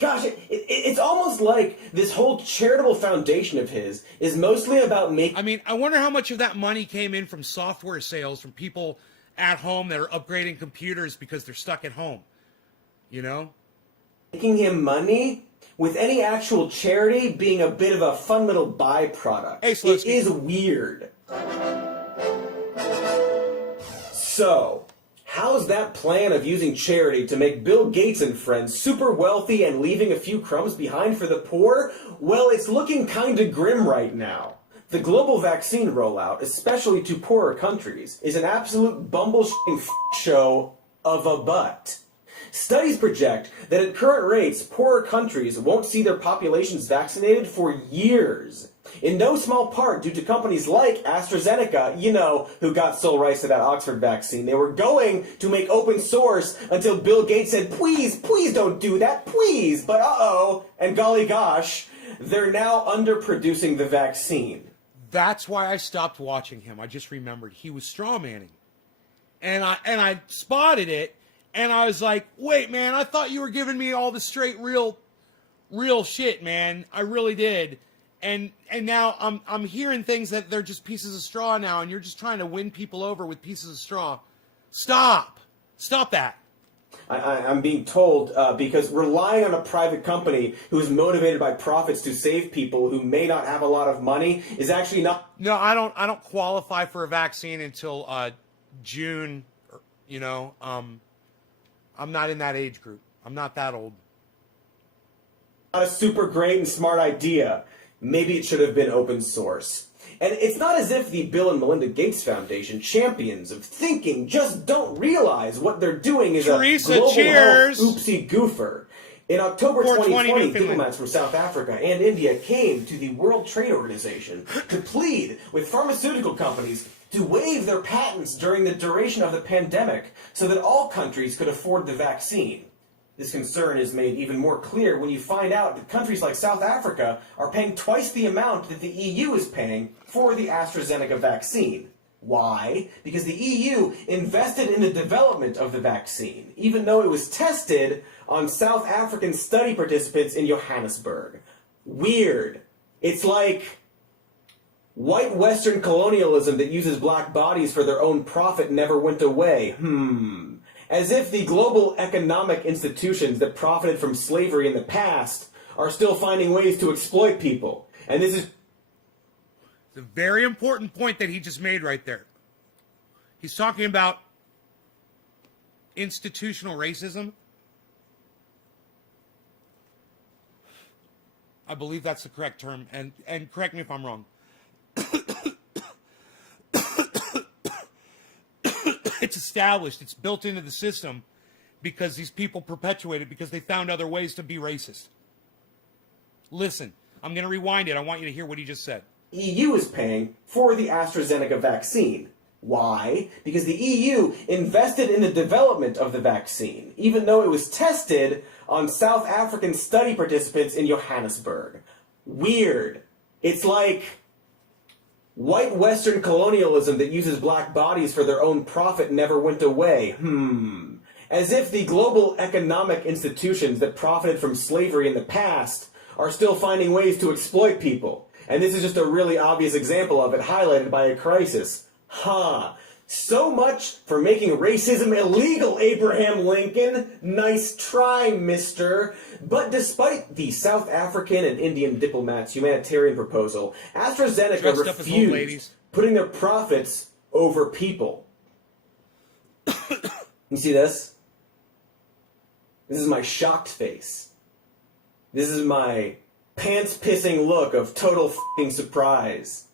Gosh, it's almost like this whole charitable foundation of his is mostly about making... I mean, I wonder how much of that money came in from software sales, from people at home that are upgrading computers because they're stuck at home. You know? Making him money with any actual charity being a bit of a fundamental byproduct. Hey, it is weird. So, how's that plan of using charity to make Bill Gates and friends super wealthy and leaving a few crumbs behind for the poor? Well, it's looking kinda grim right now. The global vaccine rollout, especially to poorer countries, is an absolute bumble show of a butt. Studies project that at current rates, poorer countries won't see their populations vaccinated for years. In no small part due to companies like AstraZeneca, who got sole rights to that Oxford vaccine. They were going to make open source until Bill Gates said, please don't do that, please. But and golly gosh, they're now underproducing the vaccine. That's why I stopped watching him. I just remembered he was strawmanning. And I spotted it, and I was like, wait, man, I thought you were giving me all the straight real shit, man. I really did. And now I'm hearing things that they're just pieces of straw now, and you're just trying to win people over with pieces of straw. Stop that. I'm being told because relying on a private company who is motivated by profits to save people who may not have a lot of money is actually not. No, I don't qualify for a vaccine until June. I'm not in that age group. I'm not that old. Not a super great and smart idea. Maybe it should have been open source. And it's not as if the Bill and Melinda Gates Foundation, champions of thinking, just don't realize what they're doing is Teresa, a global cheers. health oopsie goofer. In October 2020, diplomats from South Africa and India came to the World Trade Organization to plead with pharmaceutical companies to waive their patents during the duration of the pandemic so that all countries could afford the vaccine. This concern is made even more clear when you find out that countries like South Africa are paying twice the amount that the EU is paying for the AstraZeneca vaccine. Why? Because the EU invested in the development of the vaccine, even though it was tested on South African study participants in Johannesburg. Weird. It's like white Western colonialism that uses black bodies for their own profit never went away. As if the global economic institutions that profited from slavery in the past are still finding ways to exploit people. And this is a very important point that he just made right there. He's talking about institutional racism. I believe that's the correct term, and correct me if I'm wrong. It's established, it's built into the system because these people perpetuate it because they found other ways to be racist. Listen, I'm going to rewind it. I want you to hear what he just said. EU is paying for the AstraZeneca vaccine. Why? Because the EU invested in the development of the vaccine, even though it was tested on South African study participants in Johannesburg. Weird. It's like white Western colonialism that uses black bodies for their own profit never went away. As if the global economic institutions that profited from slavery in the past are still finding ways to exploit people. And this is just a really obvious example of it, highlighted by a crisis. So much for making racism illegal, Abraham Lincoln. Nice try, mister. But despite the South African and Indian diplomats' humanitarian proposal, AstraZeneca refused putting their profits over people. You see this? This is my shocked face. This is my pants-pissing look of total f***ing surprise.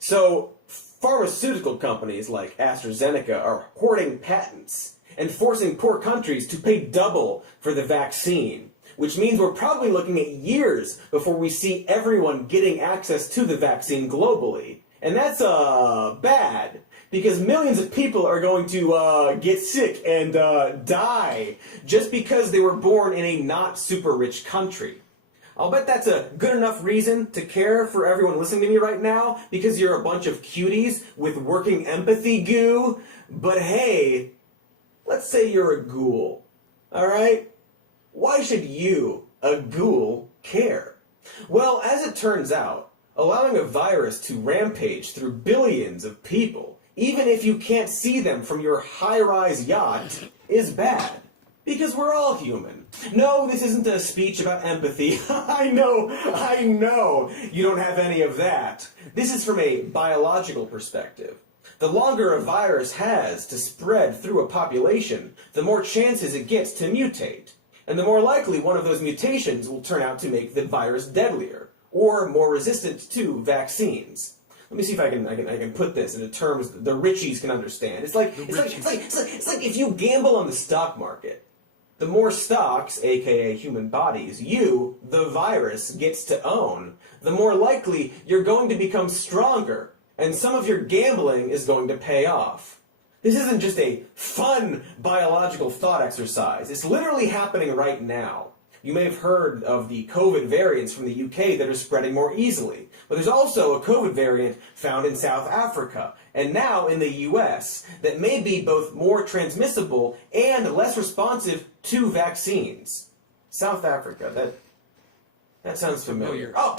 So, pharmaceutical companies like AstraZeneca are hoarding patents and forcing poor countries to pay double for the vaccine, which means we're probably looking at years before we see everyone getting access to the vaccine globally. And that's bad, because millions of people are going to get sick and die just because they were born in a not super rich country. I'll bet that's a good enough reason to care for everyone listening to me right now, because you're a bunch of cuties with working empathy goo. But hey, let's say you're a ghoul, alright? Why should you, a ghoul, care? Well, as it turns out, allowing a virus to rampage through billions of people, even if you can't see them from your high-rise yacht, is bad. Because we're all human. No, this isn't a speech about empathy. I know, you don't have any of that. This is from a biological perspective. The longer a virus has to spread through a population, the more chances it gets to mutate. And the more likely one of those mutations will turn out to make the virus deadlier, or more resistant to vaccines. Let me see if I can put this into terms the richies can understand. It's like if you gamble on the stock market. the more stocks, aka human bodies, you, the virus, gets to own, the more likely you're going to become stronger, and some of your gambling is going to pay off. This isn't just a fun biological thought exercise. It's literally happening right now. You may have heard of the COVID variants from the UK that are spreading more easily, but there's also a COVID variant found in South Africa, and now in the US, that may be both more transmissible and less responsive to vaccines. South Africa, that sounds familiar. Oh,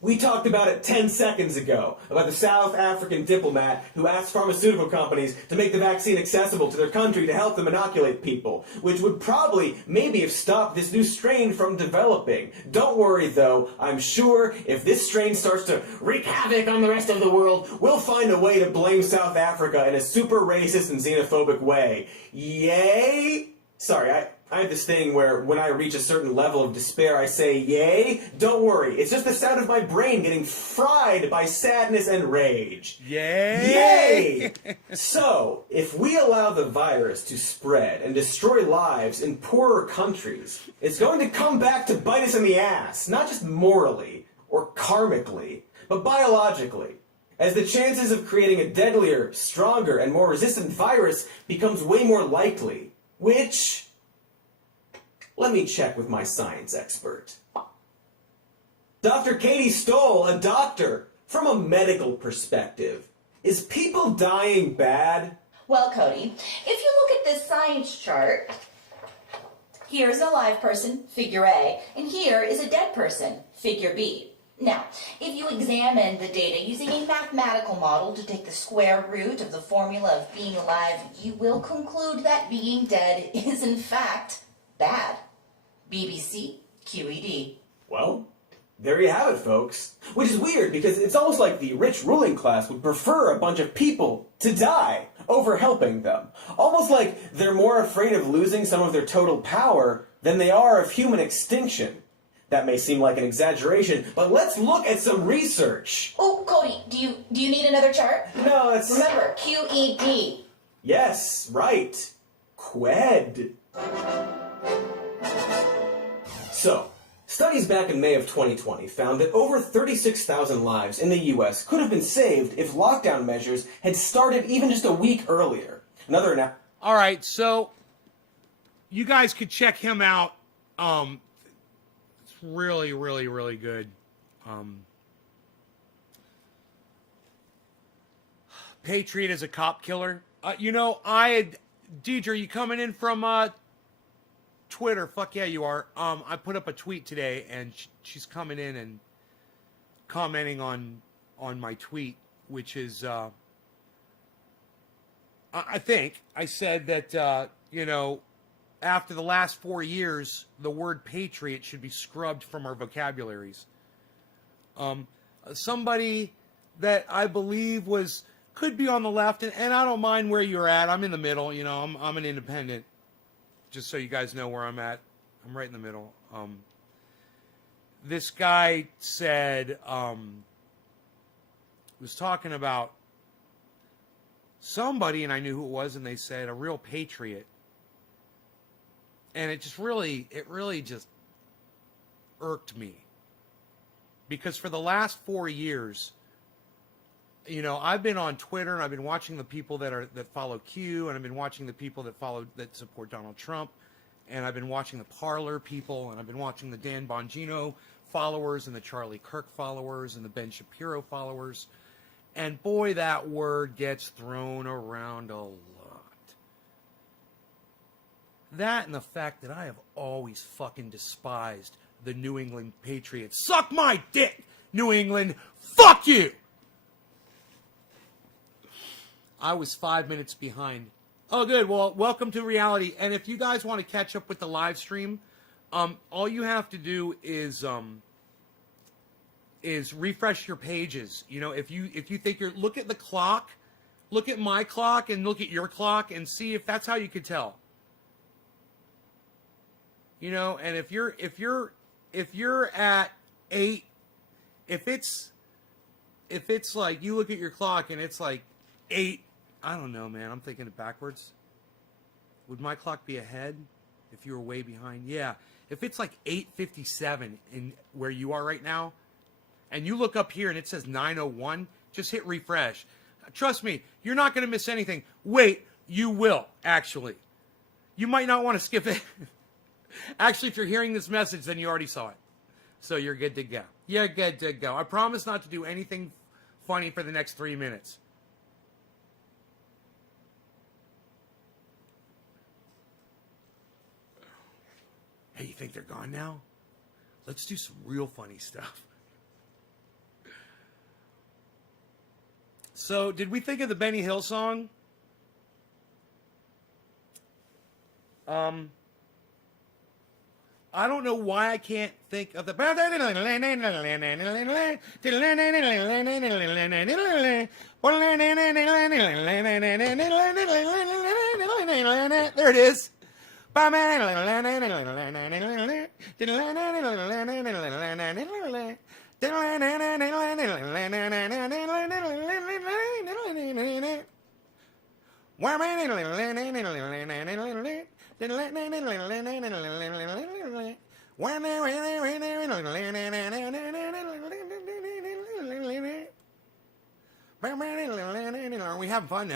we talked about it 10 seconds ago, about the South African diplomat who asked pharmaceutical companies to make the vaccine accessible to their country to help them inoculate people, which would probably maybe have stopped this new strain from developing. Don't worry though, I'm sure if this strain starts to wreak havoc on the rest of the world, we'll find a way to blame South Africa in a super racist and xenophobic way. Yay? Sorry, I have this thing where when I reach a certain level of despair, I say, yay? Don't worry, it's just the sound of my brain getting fried by sadness and rage. Yay! Yay! So, if we allow the virus to spread and destroy lives in poorer countries, it's going to come back to bite us in the ass, not just morally or karmically, but biologically, as the chances of creating a deadlier, stronger, and more resistant virus becomes way more likely. Which, let me check with my science expert. Dr. Katie Stoll, a doctor, from a medical perspective, is people dying bad? Well, Cody, if you look at this science chart, here's a live person, figure A, and here is a dead person, figure B. Now, if you examine the data using a mathematical model to take the square root of the formula of being alive, you will conclude that being dead is in fact bad. BBC QED. Well, there you have it, folks. Which is weird because it's almost like the rich ruling class would prefer a bunch of people to die over helping them. Almost like they're more afraid of losing some of their total power than they are of human extinction. That may seem like an exaggeration, but let's look at some research. Oh, Cody, do you need another chart? No, it's... Remember, QED. Yes, right. QUED. So, studies back in May of 2020 found that over 36,000 lives in the US could have been saved if lockdown measures had started even just a week earlier. All right, so you guys could check him out. It's really, really, really good. Patriot is a cop killer. Deidre, you coming in from Twitter? Fuck yeah, you are. I put up a tweet today, and she's coming in and commenting on my tweet, which is, I think I said that, after the last 4 years, the word patriot should be scrubbed from our vocabularies. Somebody that I believe could be on the left, and I don't mind where you're at. I'm in the middle, I'm an independent. Just so you guys know where I'm at. I'm right in the middle. This guy said, was talking about somebody, and I knew who it was, and they said a real patriot. And it really just irked me. Because for the last 4 years, I've been on Twitter and I've been watching the people that follow Q, and I've been watching the people that support Donald Trump, and I've been watching the Parler people, and I've been watching the Dan Bongino followers and the Charlie Kirk followers and the Ben Shapiro followers. And boy, that word gets thrown around a lot. That and the fact that I have always fucking despised the New England Patriots. Suck my dick, New England. Fuck you! I was 5 minutes behind. Oh, good. Well, welcome to reality. And if you guys want to catch up with the live stream, all you have to do is refresh your pages. If you think look at the clock, look at my clock, and look at your clock, and see if that's how you could tell. And if you're at 8, if it's like you look at your clock and it's like 8, I don't know, man. I'm thinking it backwards. Would my clock be ahead? if you were way behind. Yeah. If it's like 8:57 in where you are right now, and you look up here and it says 9:01, just hit refresh. Trust me, you're not going to miss anything. Wait, you will, actually. You might not want to skip it. Actually, if you're hearing this message, then you already saw it. So you're good to go. You're good to go. I promise not to do anything funny for the next 3 minutes. Hey, you think they're gone now? Let's do some real funny stuff. So, did we think of the Benny Hill song? I don't know why I can't think of the. There it is. We have fun.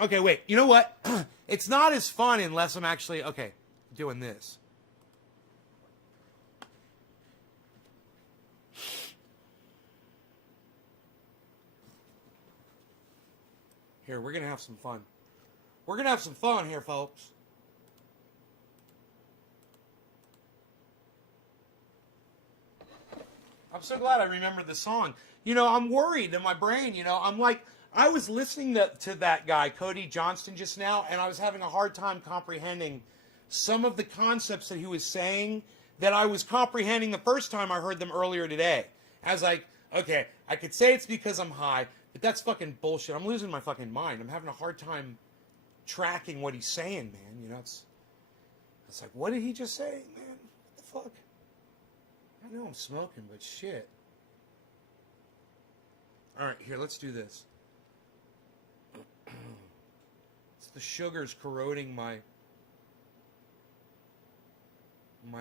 Okay, wait. You know what? It's not as fun unless I'm actually, okay, doing this. Here, we're going to have some fun. We're going to have some fun here, folks. I'm so glad I remembered the song. You know, I'm worried in my brain, you know. I'm like, I was listening to that guy, Cody Johnston, just now, and I was having a hard time comprehending some of the concepts that he was saying that I was comprehending the first time I heard them earlier today. I was like, okay, I could say it's because I'm high, but that's fucking bullshit. I'm losing my fucking mind. I'm having a hard time tracking what he's saying, man. You know, it's like, what did he just say, man? What the fuck? I know I'm smoking, but shit. All right, here, let's do this. It's the sugars corroding my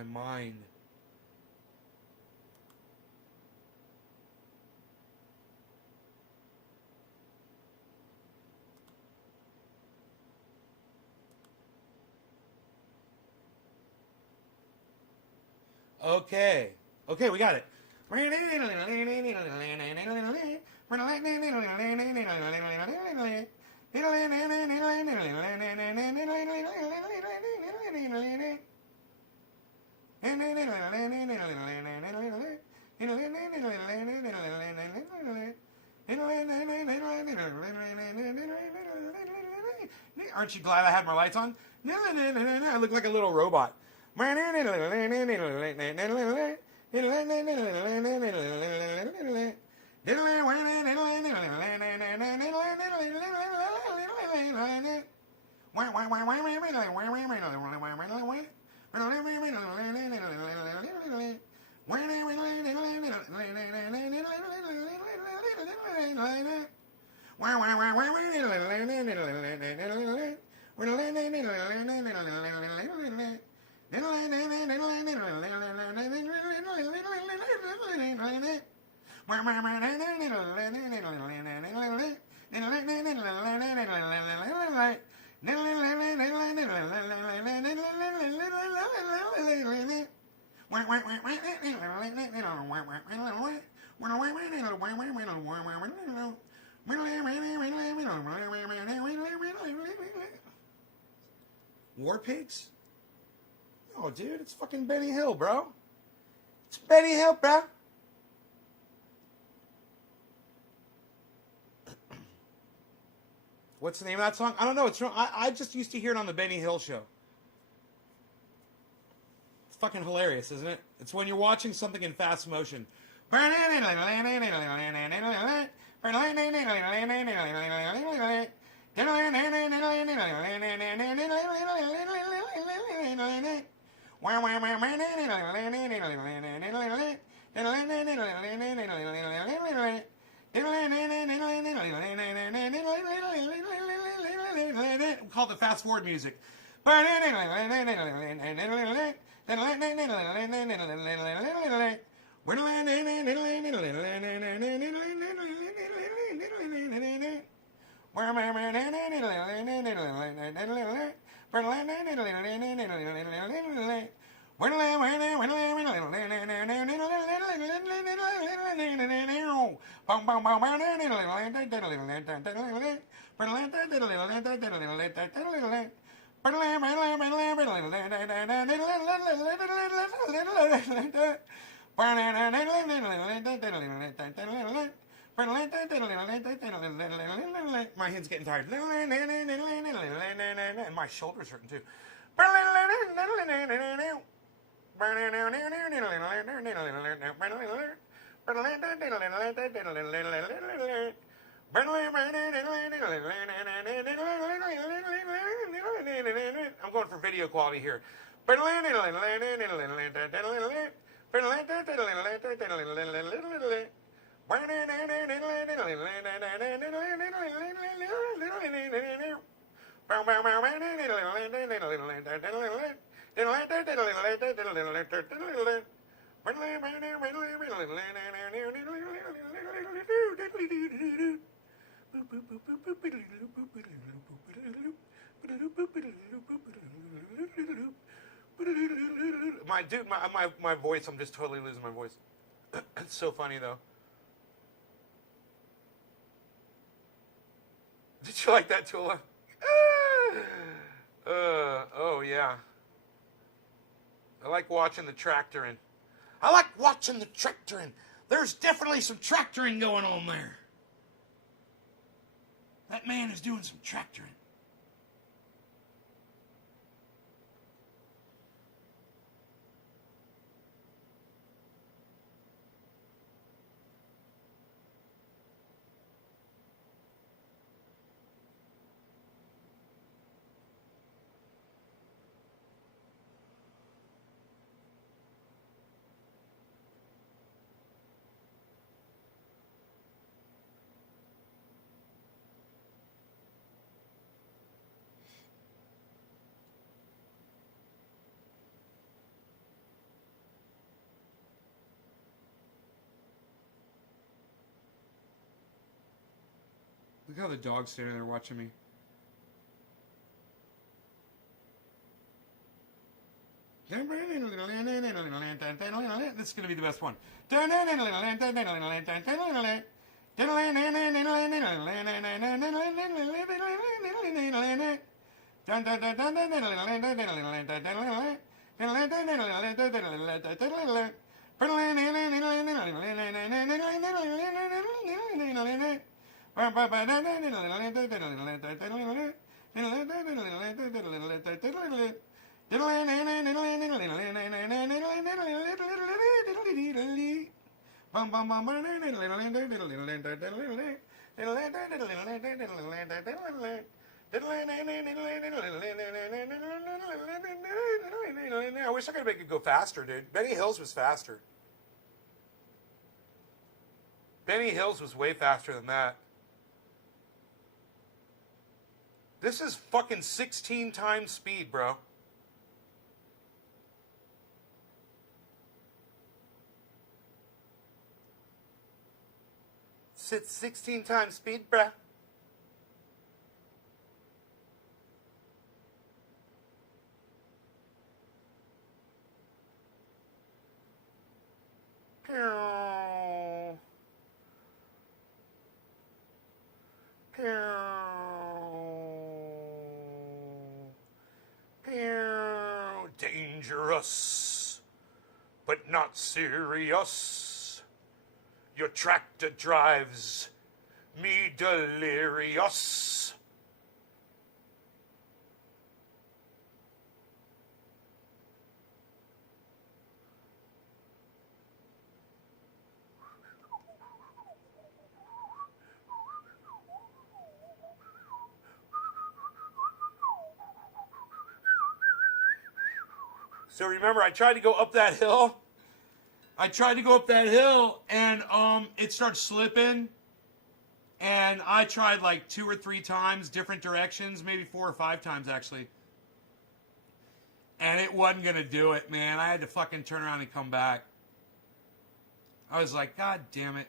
mind. Okay. Okay, we got it. Aren't you glad I had my lights on? I look like a little robot. War Pigs? Oh, dude, it's fucking Benny Hill, bro. It's Benny Hill, bro. What's the name of that song? I don't know. It's I just used to hear it on the Benny Hill show. It's fucking hilarious, isn't it? It's when you're watching something in fast motion. fast forward music. My head's getting tired. And my shoulder's hurting too. I'm going for video quality here. My voice, I'm just totally losing my voice. It's so funny though. Did you like that, Tula? Oh yeah. I like watching the tractoring. There's definitely some tractoring going on there. That man is doing some tractoring. Look how the dog's standing there watching me. This is going to be the best one. I wish I could make it go faster, dude. Benny Hills was faster. Benny Hills was way faster than that. This is fucking 16 times speed, bro. It's 16 times speed, bruh. Pew. Pew. Pew. Dangerous, but not serious. Your tractor drives me delirious. So remember, I tried to go up that hill. And it started slipping. And I tried like 2 or 3 times, different directions, maybe 4 or 5 times actually. And it wasn't going to do it, man. I had to fucking turn around and come back. I was like, God damn it.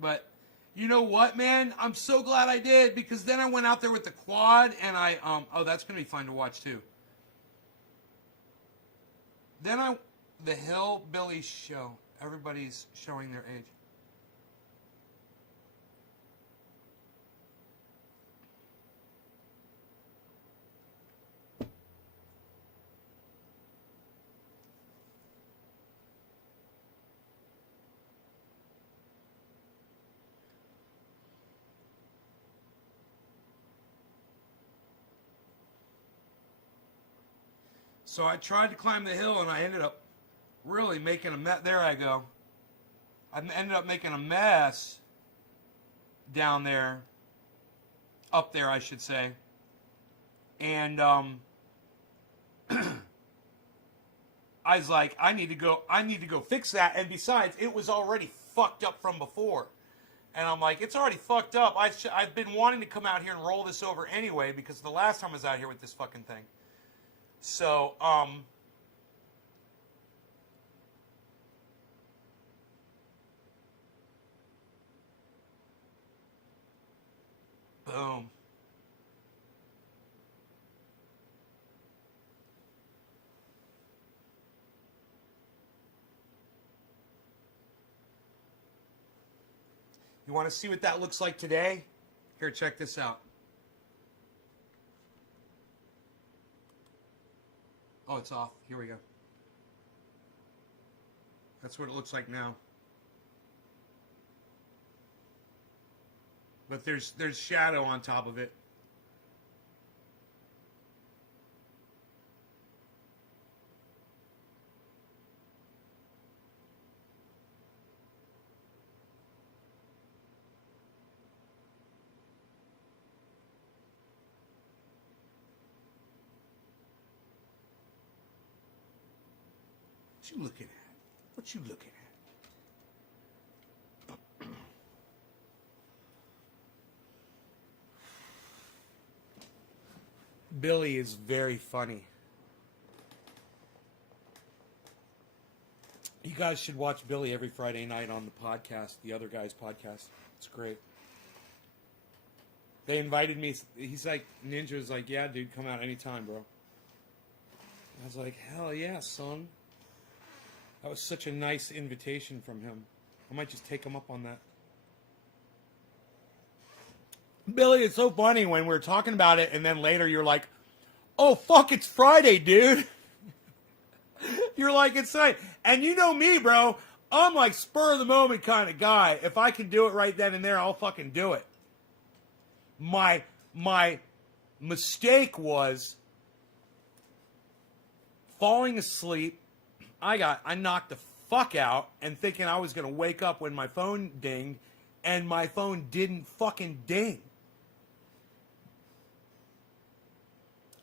But you know what, man? I'm so glad I did, because then I went out there with the quad and oh, that's going to be fun to watch too. Then the Hillbilly Show. Everybody's showing their age. So I tried to climb the hill and I ended up really making a mess. There I go. I ended up making a mess down there. Up there, I should say. And I was like, I need to go fix that. And besides, it was already fucked up from before. And I'm like, it's already fucked up. I've been wanting to come out here and roll this over anyway, because the last time I was out here with this fucking thing. So, boom. You want to see what that looks like today? Here, check this out. Oh, it's off. Here we go. That's what it looks like now. But there's shadow on top of it. What you looking at? What you looking at? Billy is very funny. You guys should watch Billy every Friday night on the podcast, the other guy's podcast. It's great. They invited me. He's like, Ninja's like, yeah, dude, come out anytime, bro. I was like, hell yeah, son. That was such a nice invitation from him. I might just take him up on that. Billy, it's so funny when we're talking about it and then later you're like, oh, fuck, it's Friday, dude. You're like, it's Friday. And you know me, bro. I'm like spur of the moment kind of guy. If I can do it right then and there, I'll fucking do it. My mistake was falling asleep. I knocked the fuck out and thinking I was going to wake up when my phone dinged, and my phone didn't fucking ding.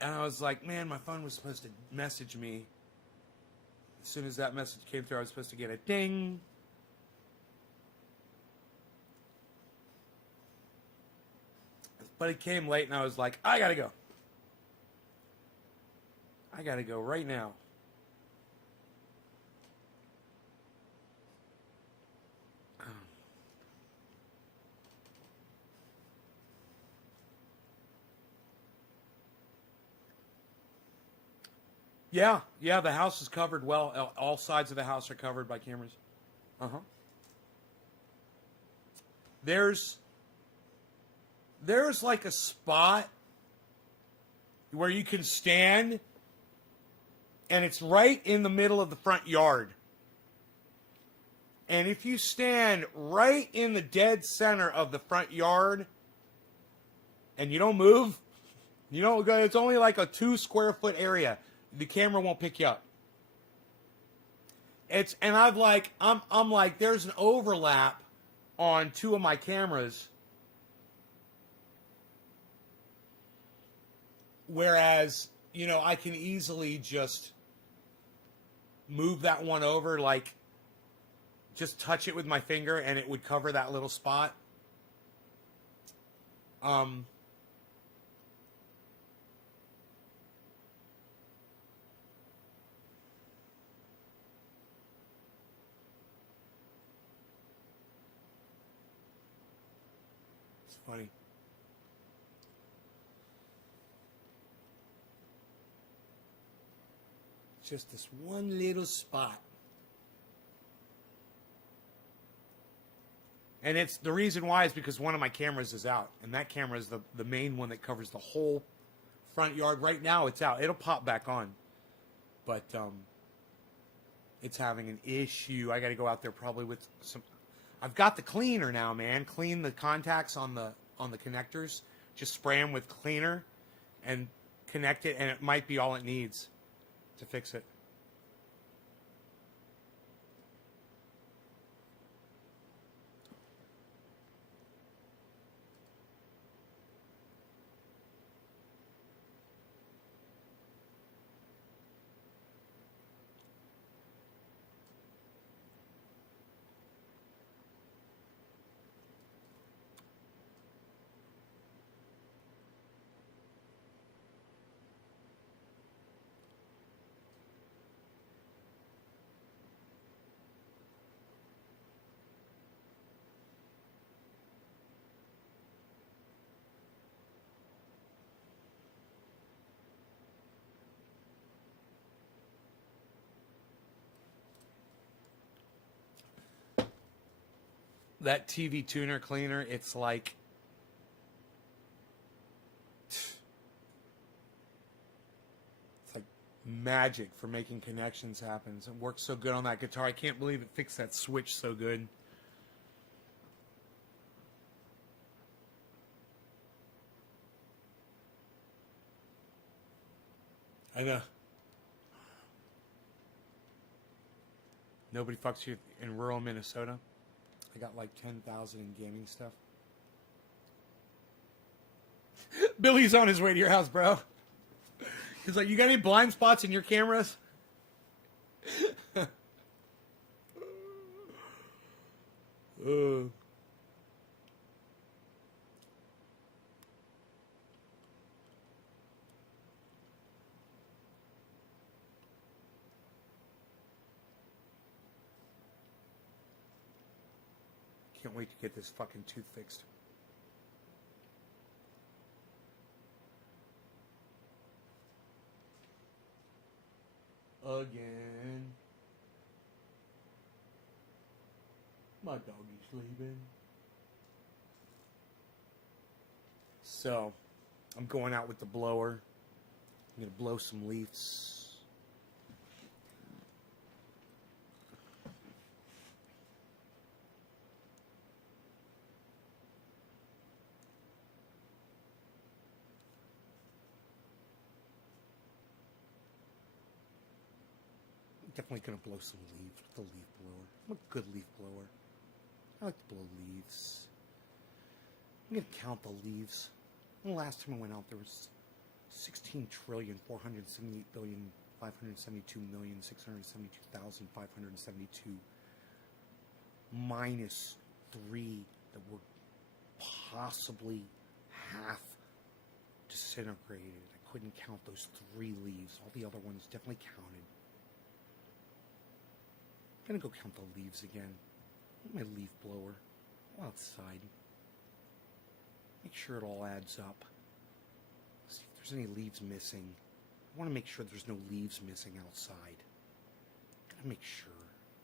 And I was like, man, my phone was supposed to message me. As soon as that message came through, I was supposed to get a ding. But it came late, and I was like, I gotta go. I gotta go right now. Yeah, the house is covered well. All sides of the house are covered by cameras. Uh-huh. There's like a spot where you can stand, and it's right in the middle of the front yard. And if you stand right in the dead center of the front yard and you don't move, you don't go, it's only like a 2 square foot area. The camera won't pick you up. I'm like, there's an overlap on 2 of my cameras. Whereas, I can easily just move that one over, like just touch it with my finger and it would cover that little spot. Um, it's funny. Just this one little spot. And it's the reason why is because one of my cameras is out. And that camera is the main one that covers the whole front yard. Right now it's out. It'll pop back on. But it's having an issue. I got to go out there probably with some. I've got the cleaner now, man. Clean the contacts on the connectors. Just spray them with cleaner and connect it. And it might be all it needs to fix it. That TV tuner cleaner, it's like magic for making connections happen. It works so good on that guitar. I can't believe it fixed that switch so good. I know. Nobody fucks you in rural Minnesota. I got like 10,000 in gaming stuff. Billy's on his way to your house, bro. He's like, you got any blind spots in your cameras? Can't wait to get this fucking tooth fixed. Again. My doggy's leaving. So, I'm going out with the blower. I'm going to blow some leaves. Definitely gonna blow some leaves with the leaf blower. I'm a good leaf blower. I like to blow leaves. I'm gonna count the leaves. The last time I went out, there was 16,478,572,672,572 minus 3 that were possibly half disintegrated. I couldn't count those 3 leaves. All the other ones definitely counted. I'm gonna go count the leaves again. My leaf blower. Go outside. Make sure it all adds up. See if there's any leaves missing. I want to make sure there's no leaves missing outside. Gotta make sure.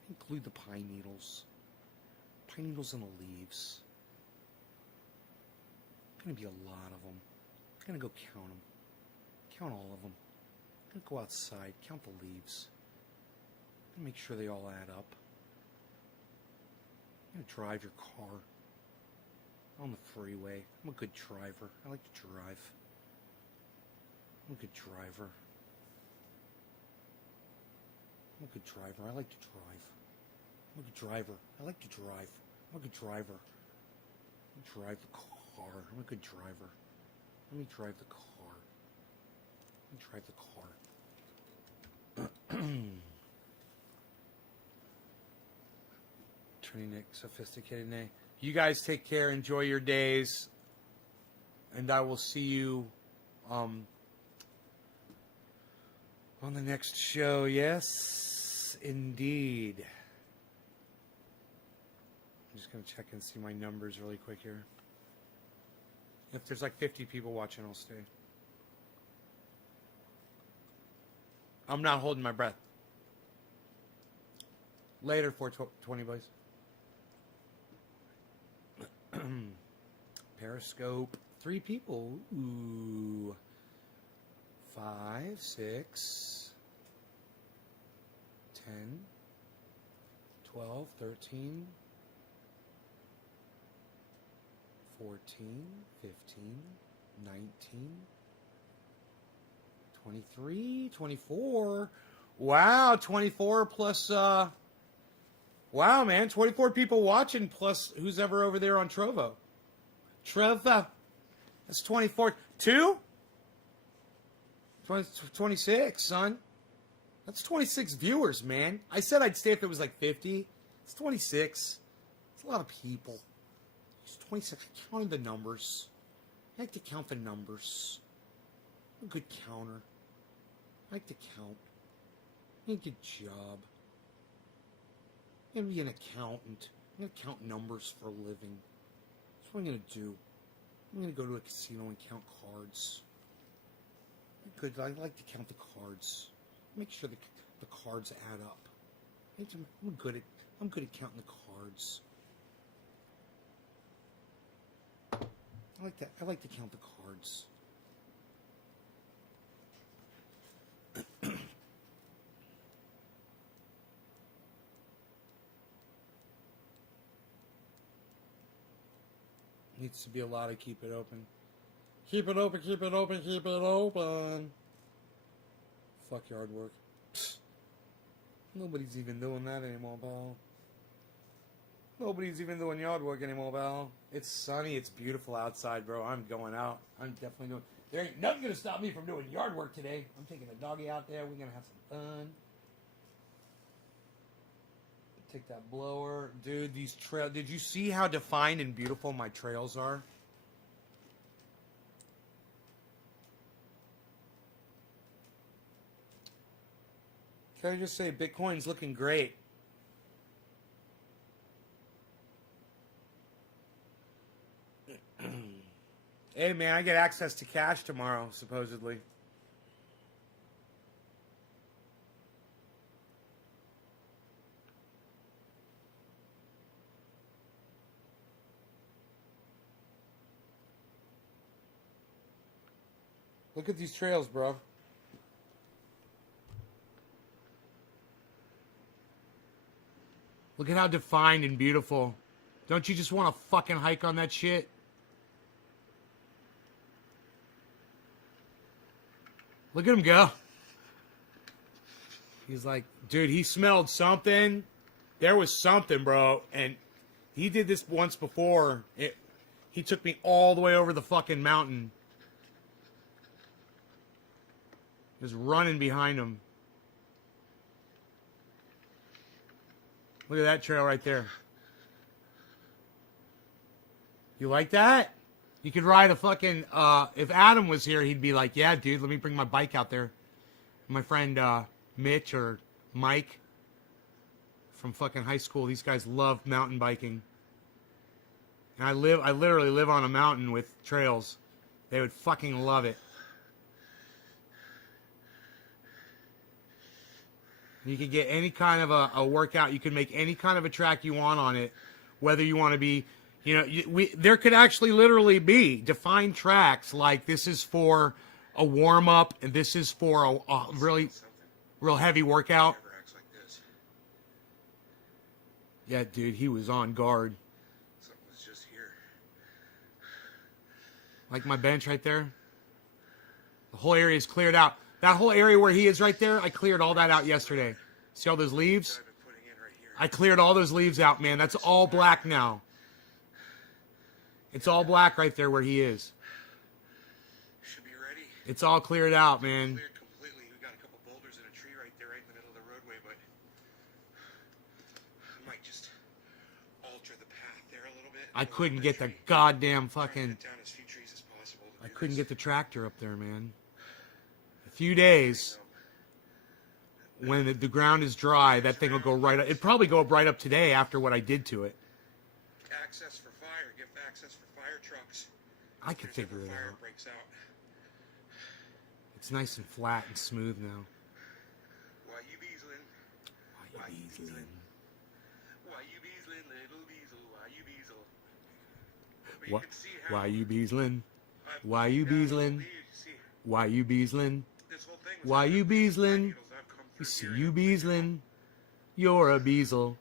Include the pine needles. Pine needles and the leaves. Gonna be a lot of them. I'm gonna go count them. Count all of them. I'm gonna go outside. Count the leaves. Make sure they all add up. I'm gonna drive your car on the freeway. I'm a good driver. I like to drive. I'm a good driver. I'm a good driver. I like to drive. I'm a good driver. I like to drive. I'm a good driver. Let me drive the car. I'm a good driver. Let me drive the car. Let me drive the car. Attorney Nick, Sophisticated Nay. You guys take care. Enjoy your days. And I will see you on the next show. Yes, indeed. I'm just going to check and see my numbers really quick here. If there's like 50 people watching, I'll stay. I'm not holding my breath. Later, 420, boys. Periscope. 3 people. Ooh. 5, 6, 10, 12, 13, 14, 15, 19, 23, 24. Wow, 24 plus, wow, man, 24 people watching plus who's ever over there on Trovo. Trovo. That's 24. 2? 26, son. That's 26 viewers, man. I said I'd stay if it was like 50. It's 26. It's a lot of people. It's 26. I'm counting the numbers. I like to count the numbers. I'm a good counter. I like to count. I need a good job. I'm going to be an accountant. I'm going to count numbers for a living. That's what I'm going to do. I'm going to go to a casino and count cards. Good. I like to count the cards. Make sure the cards add up. I'm good at counting the cards. I like that. I like to count the cards. Needs to be a lot of keep it open. Keep it open, keep it open, keep it open. Fuck yard work. Psst. Nobody's even doing that anymore, pal. Nobody's even doing yard work anymore, pal. It's sunny, it's beautiful outside, bro. I'm going out. I'm definitely doing... There ain't nothing gonna stop me from doing yard work today. I'm taking the doggy out there. We're gonna have some fun. Take that blower. Dude, these trails... Did you see how defined and beautiful my trails are? Can I just say Bitcoin's looking great? Hey, man, I get access to cash tomorrow, supposedly. Look at these trails, bro. Look at how defined and beautiful. Don't you just want to fucking hike on that shit? Look at him go. He's like, dude, he smelled something. There was something, bro. And he did this once before. He took me all the way over the fucking mountain. Just running behind him. Look at that trail right there. You like that? You could ride a fucking... if Adam was here, he'd be like, yeah, dude, let me bring my bike out there. My friend Mitch or Mike from fucking high school, these guys love mountain biking. And I literally live on a mountain with trails. They would fucking love it. You could get any kind of a workout. You can make any kind of a track you want on it. Whether you want to be, you know, there could actually literally be defined tracks like this is for a warm-up and this is for a really real heavy workout. Yeah, dude, he was on guard. Something was just here. Like my bench right there. The whole area is cleared out. That whole area where he is right there, I cleared all that out yesterday. See all those leaves? I cleared all those leaves out, man. That's all black now. It's all black right there where he is. Should be ready. It's all cleared out, man. Cleared completely. We got a couple boulders and a tree right there, right in the middle of the roadway, but I might just alter the path there a little bit. I couldn't get the goddamn fucking... Cut down as few trees as possible. couldn't get the tractor up there, man. A few days, when the ground is dry, that thing will go right up. It'd probably go up right up today after what I did to it. Access for fire. Give access for fire trucks. I could If figure it fire out. breaks out. It's nice and flat and smooth now. Why you beasling? Why you beasling? Why you beasling, little beasel? Why you beasel? But you What? can see how Why you beasling? I've Why you pulled down the beasling? leaves, you see. Why you beasling? This whole thing was Why happening you with these pine beasling? needles. I've come You through see here you and beasling? You're a beasel.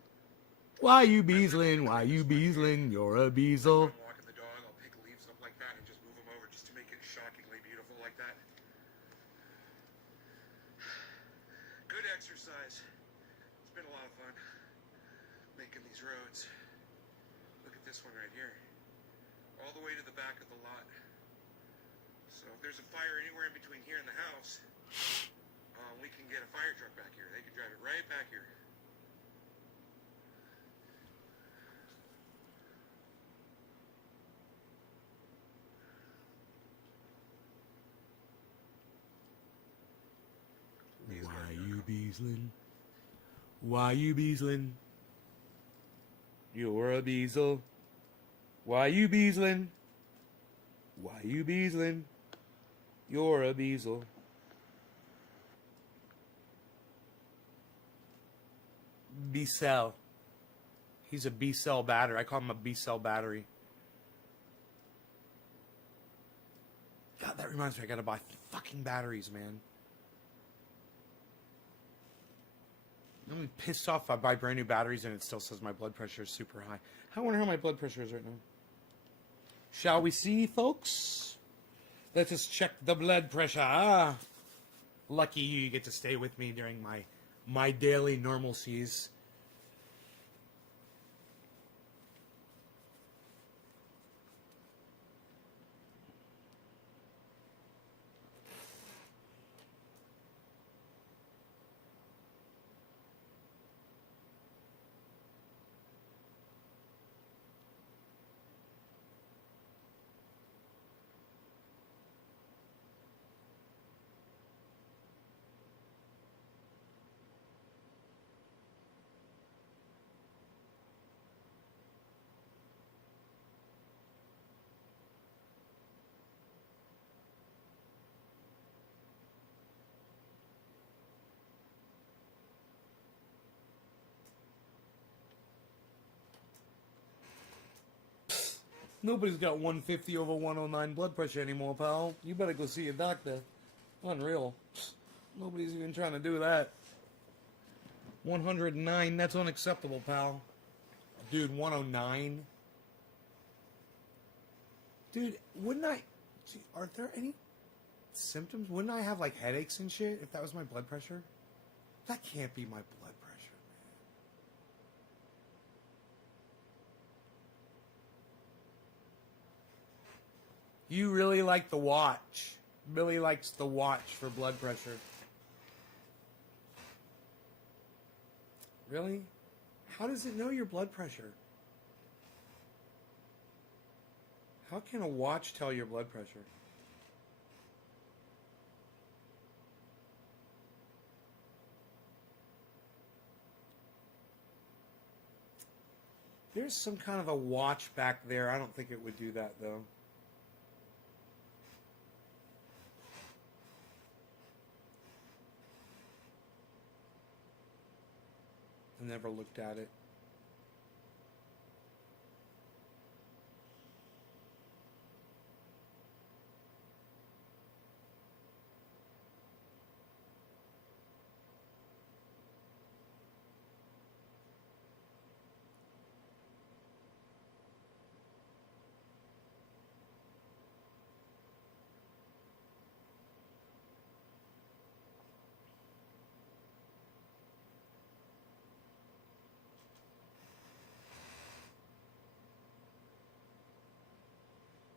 Why you beasling? Why you beasling? You're a when beasel. I'm walking the dog, I'll pick leaves up like that and just move them over just to make it shockingly beautiful like that. Good exercise. It's been a lot of fun making these roads. Look at this one right here. All the way to the back of the lot. So if there's a fire anywhere in between here and the house, we can get a fire truck back here. They can drive it right back here. Why you beasling? Why you beasling? You're a beasel. Why you beasling? Why you beasling? You're a beasel. B-cell. He's a B-cell battery. I call him a B-cell battery. God, that reminds me, I gotta buy fucking batteries, man. I'm pissed off if I buy brand new batteries and it still says my blood pressure is super high. I wonder how my blood pressure is right now. Shall we see, folks? Let us check the blood pressure. Ah, lucky you get to stay with me during my daily normalcies. Nobody's got 150 over 109 blood pressure anymore, pal. You better go see a doctor. Unreal. Nobody's even trying to do that. 109, that's unacceptable, pal. Dude, 109? Dude, wouldn't I... Gee, are there any symptoms? Wouldn't I have, like, headaches and shit if that was my blood pressure? That can't be my blood pressure, man. You really like the watch. Billy likes the watch for blood pressure. Really? How does it know your blood pressure? How can a watch tell your blood pressure? There's some kind of a watch back there. I don't think it would do that, though. I never looked at it.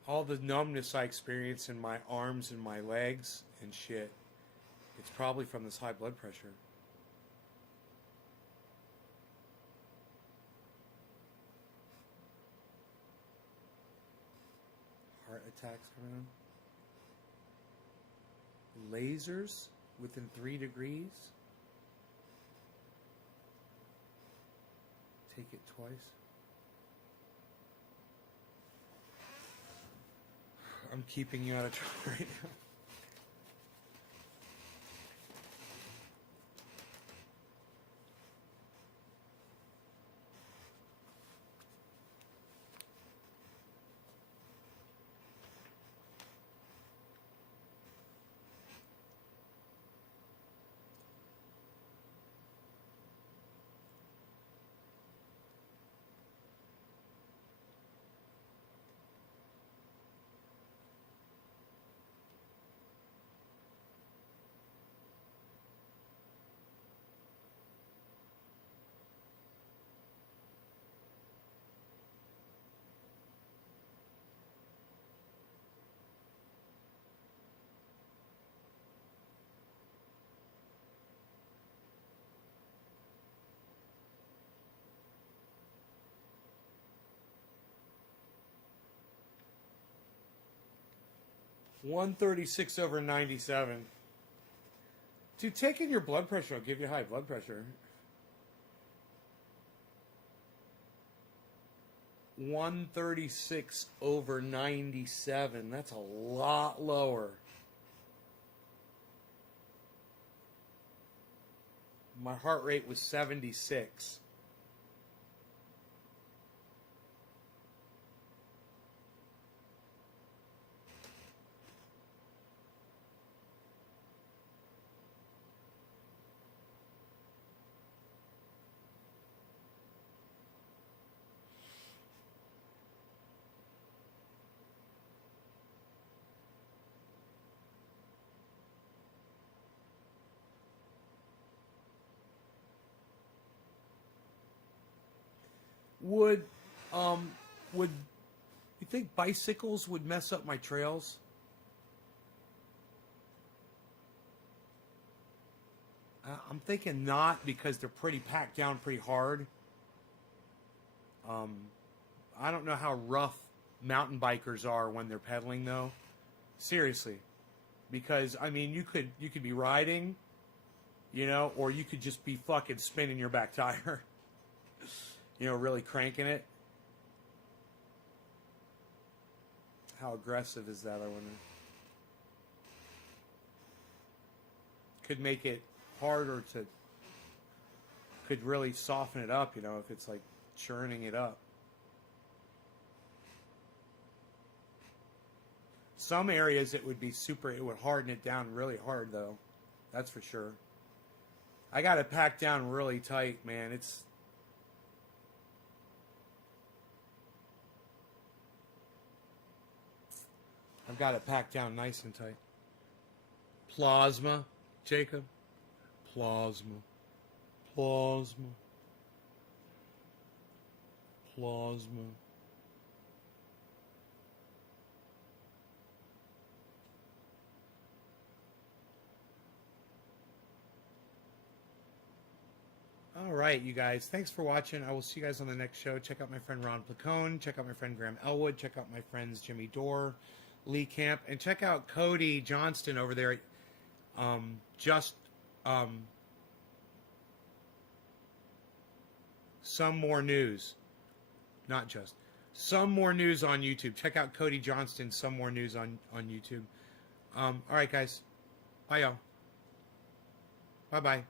All the numbness I experience in my arms and my legs and shit, it's probably from this high blood pressure. Heart attacks coming on. lasers within 3 degrees. Take it twice. I'm keeping you out of trouble right now. (136/97). Dude, taking your blood pressure will give you high blood pressure. 136/97. That's a lot lower. My heart rate was 76. Would you think bicycles would mess up my trails? I'm thinking not, because they're pretty packed down pretty hard. I don't know how rough mountain bikers are when they're pedaling though. Seriously. Because I mean you could be riding, you know, or you could just be fucking spinning your back tire. You know, really cranking it. How aggressive is that, I wonder? Could make it harder to... Could really soften it up, you know, if it's like churning it up. Some areas it would be super... It would harden it down really hard, though. That's for sure. I got it packed down really tight, man. It's... I've got it packed down nice and tight. Plasma, Jacob. Plasma. Plasma. Plasma. All right, you guys. Thanks for watching. I will see you guys on the next show. Check out my friend Ron Placone. Check out my friend Graham Elwood. Check out my friends Jimmy Dore, Lee Camp, and check out Cody Johnston over there. Some more news, not just some more news on YouTube. Check out Cody Johnston. Some more news on YouTube. All right, guys. Bye, y'all. Bye, bye.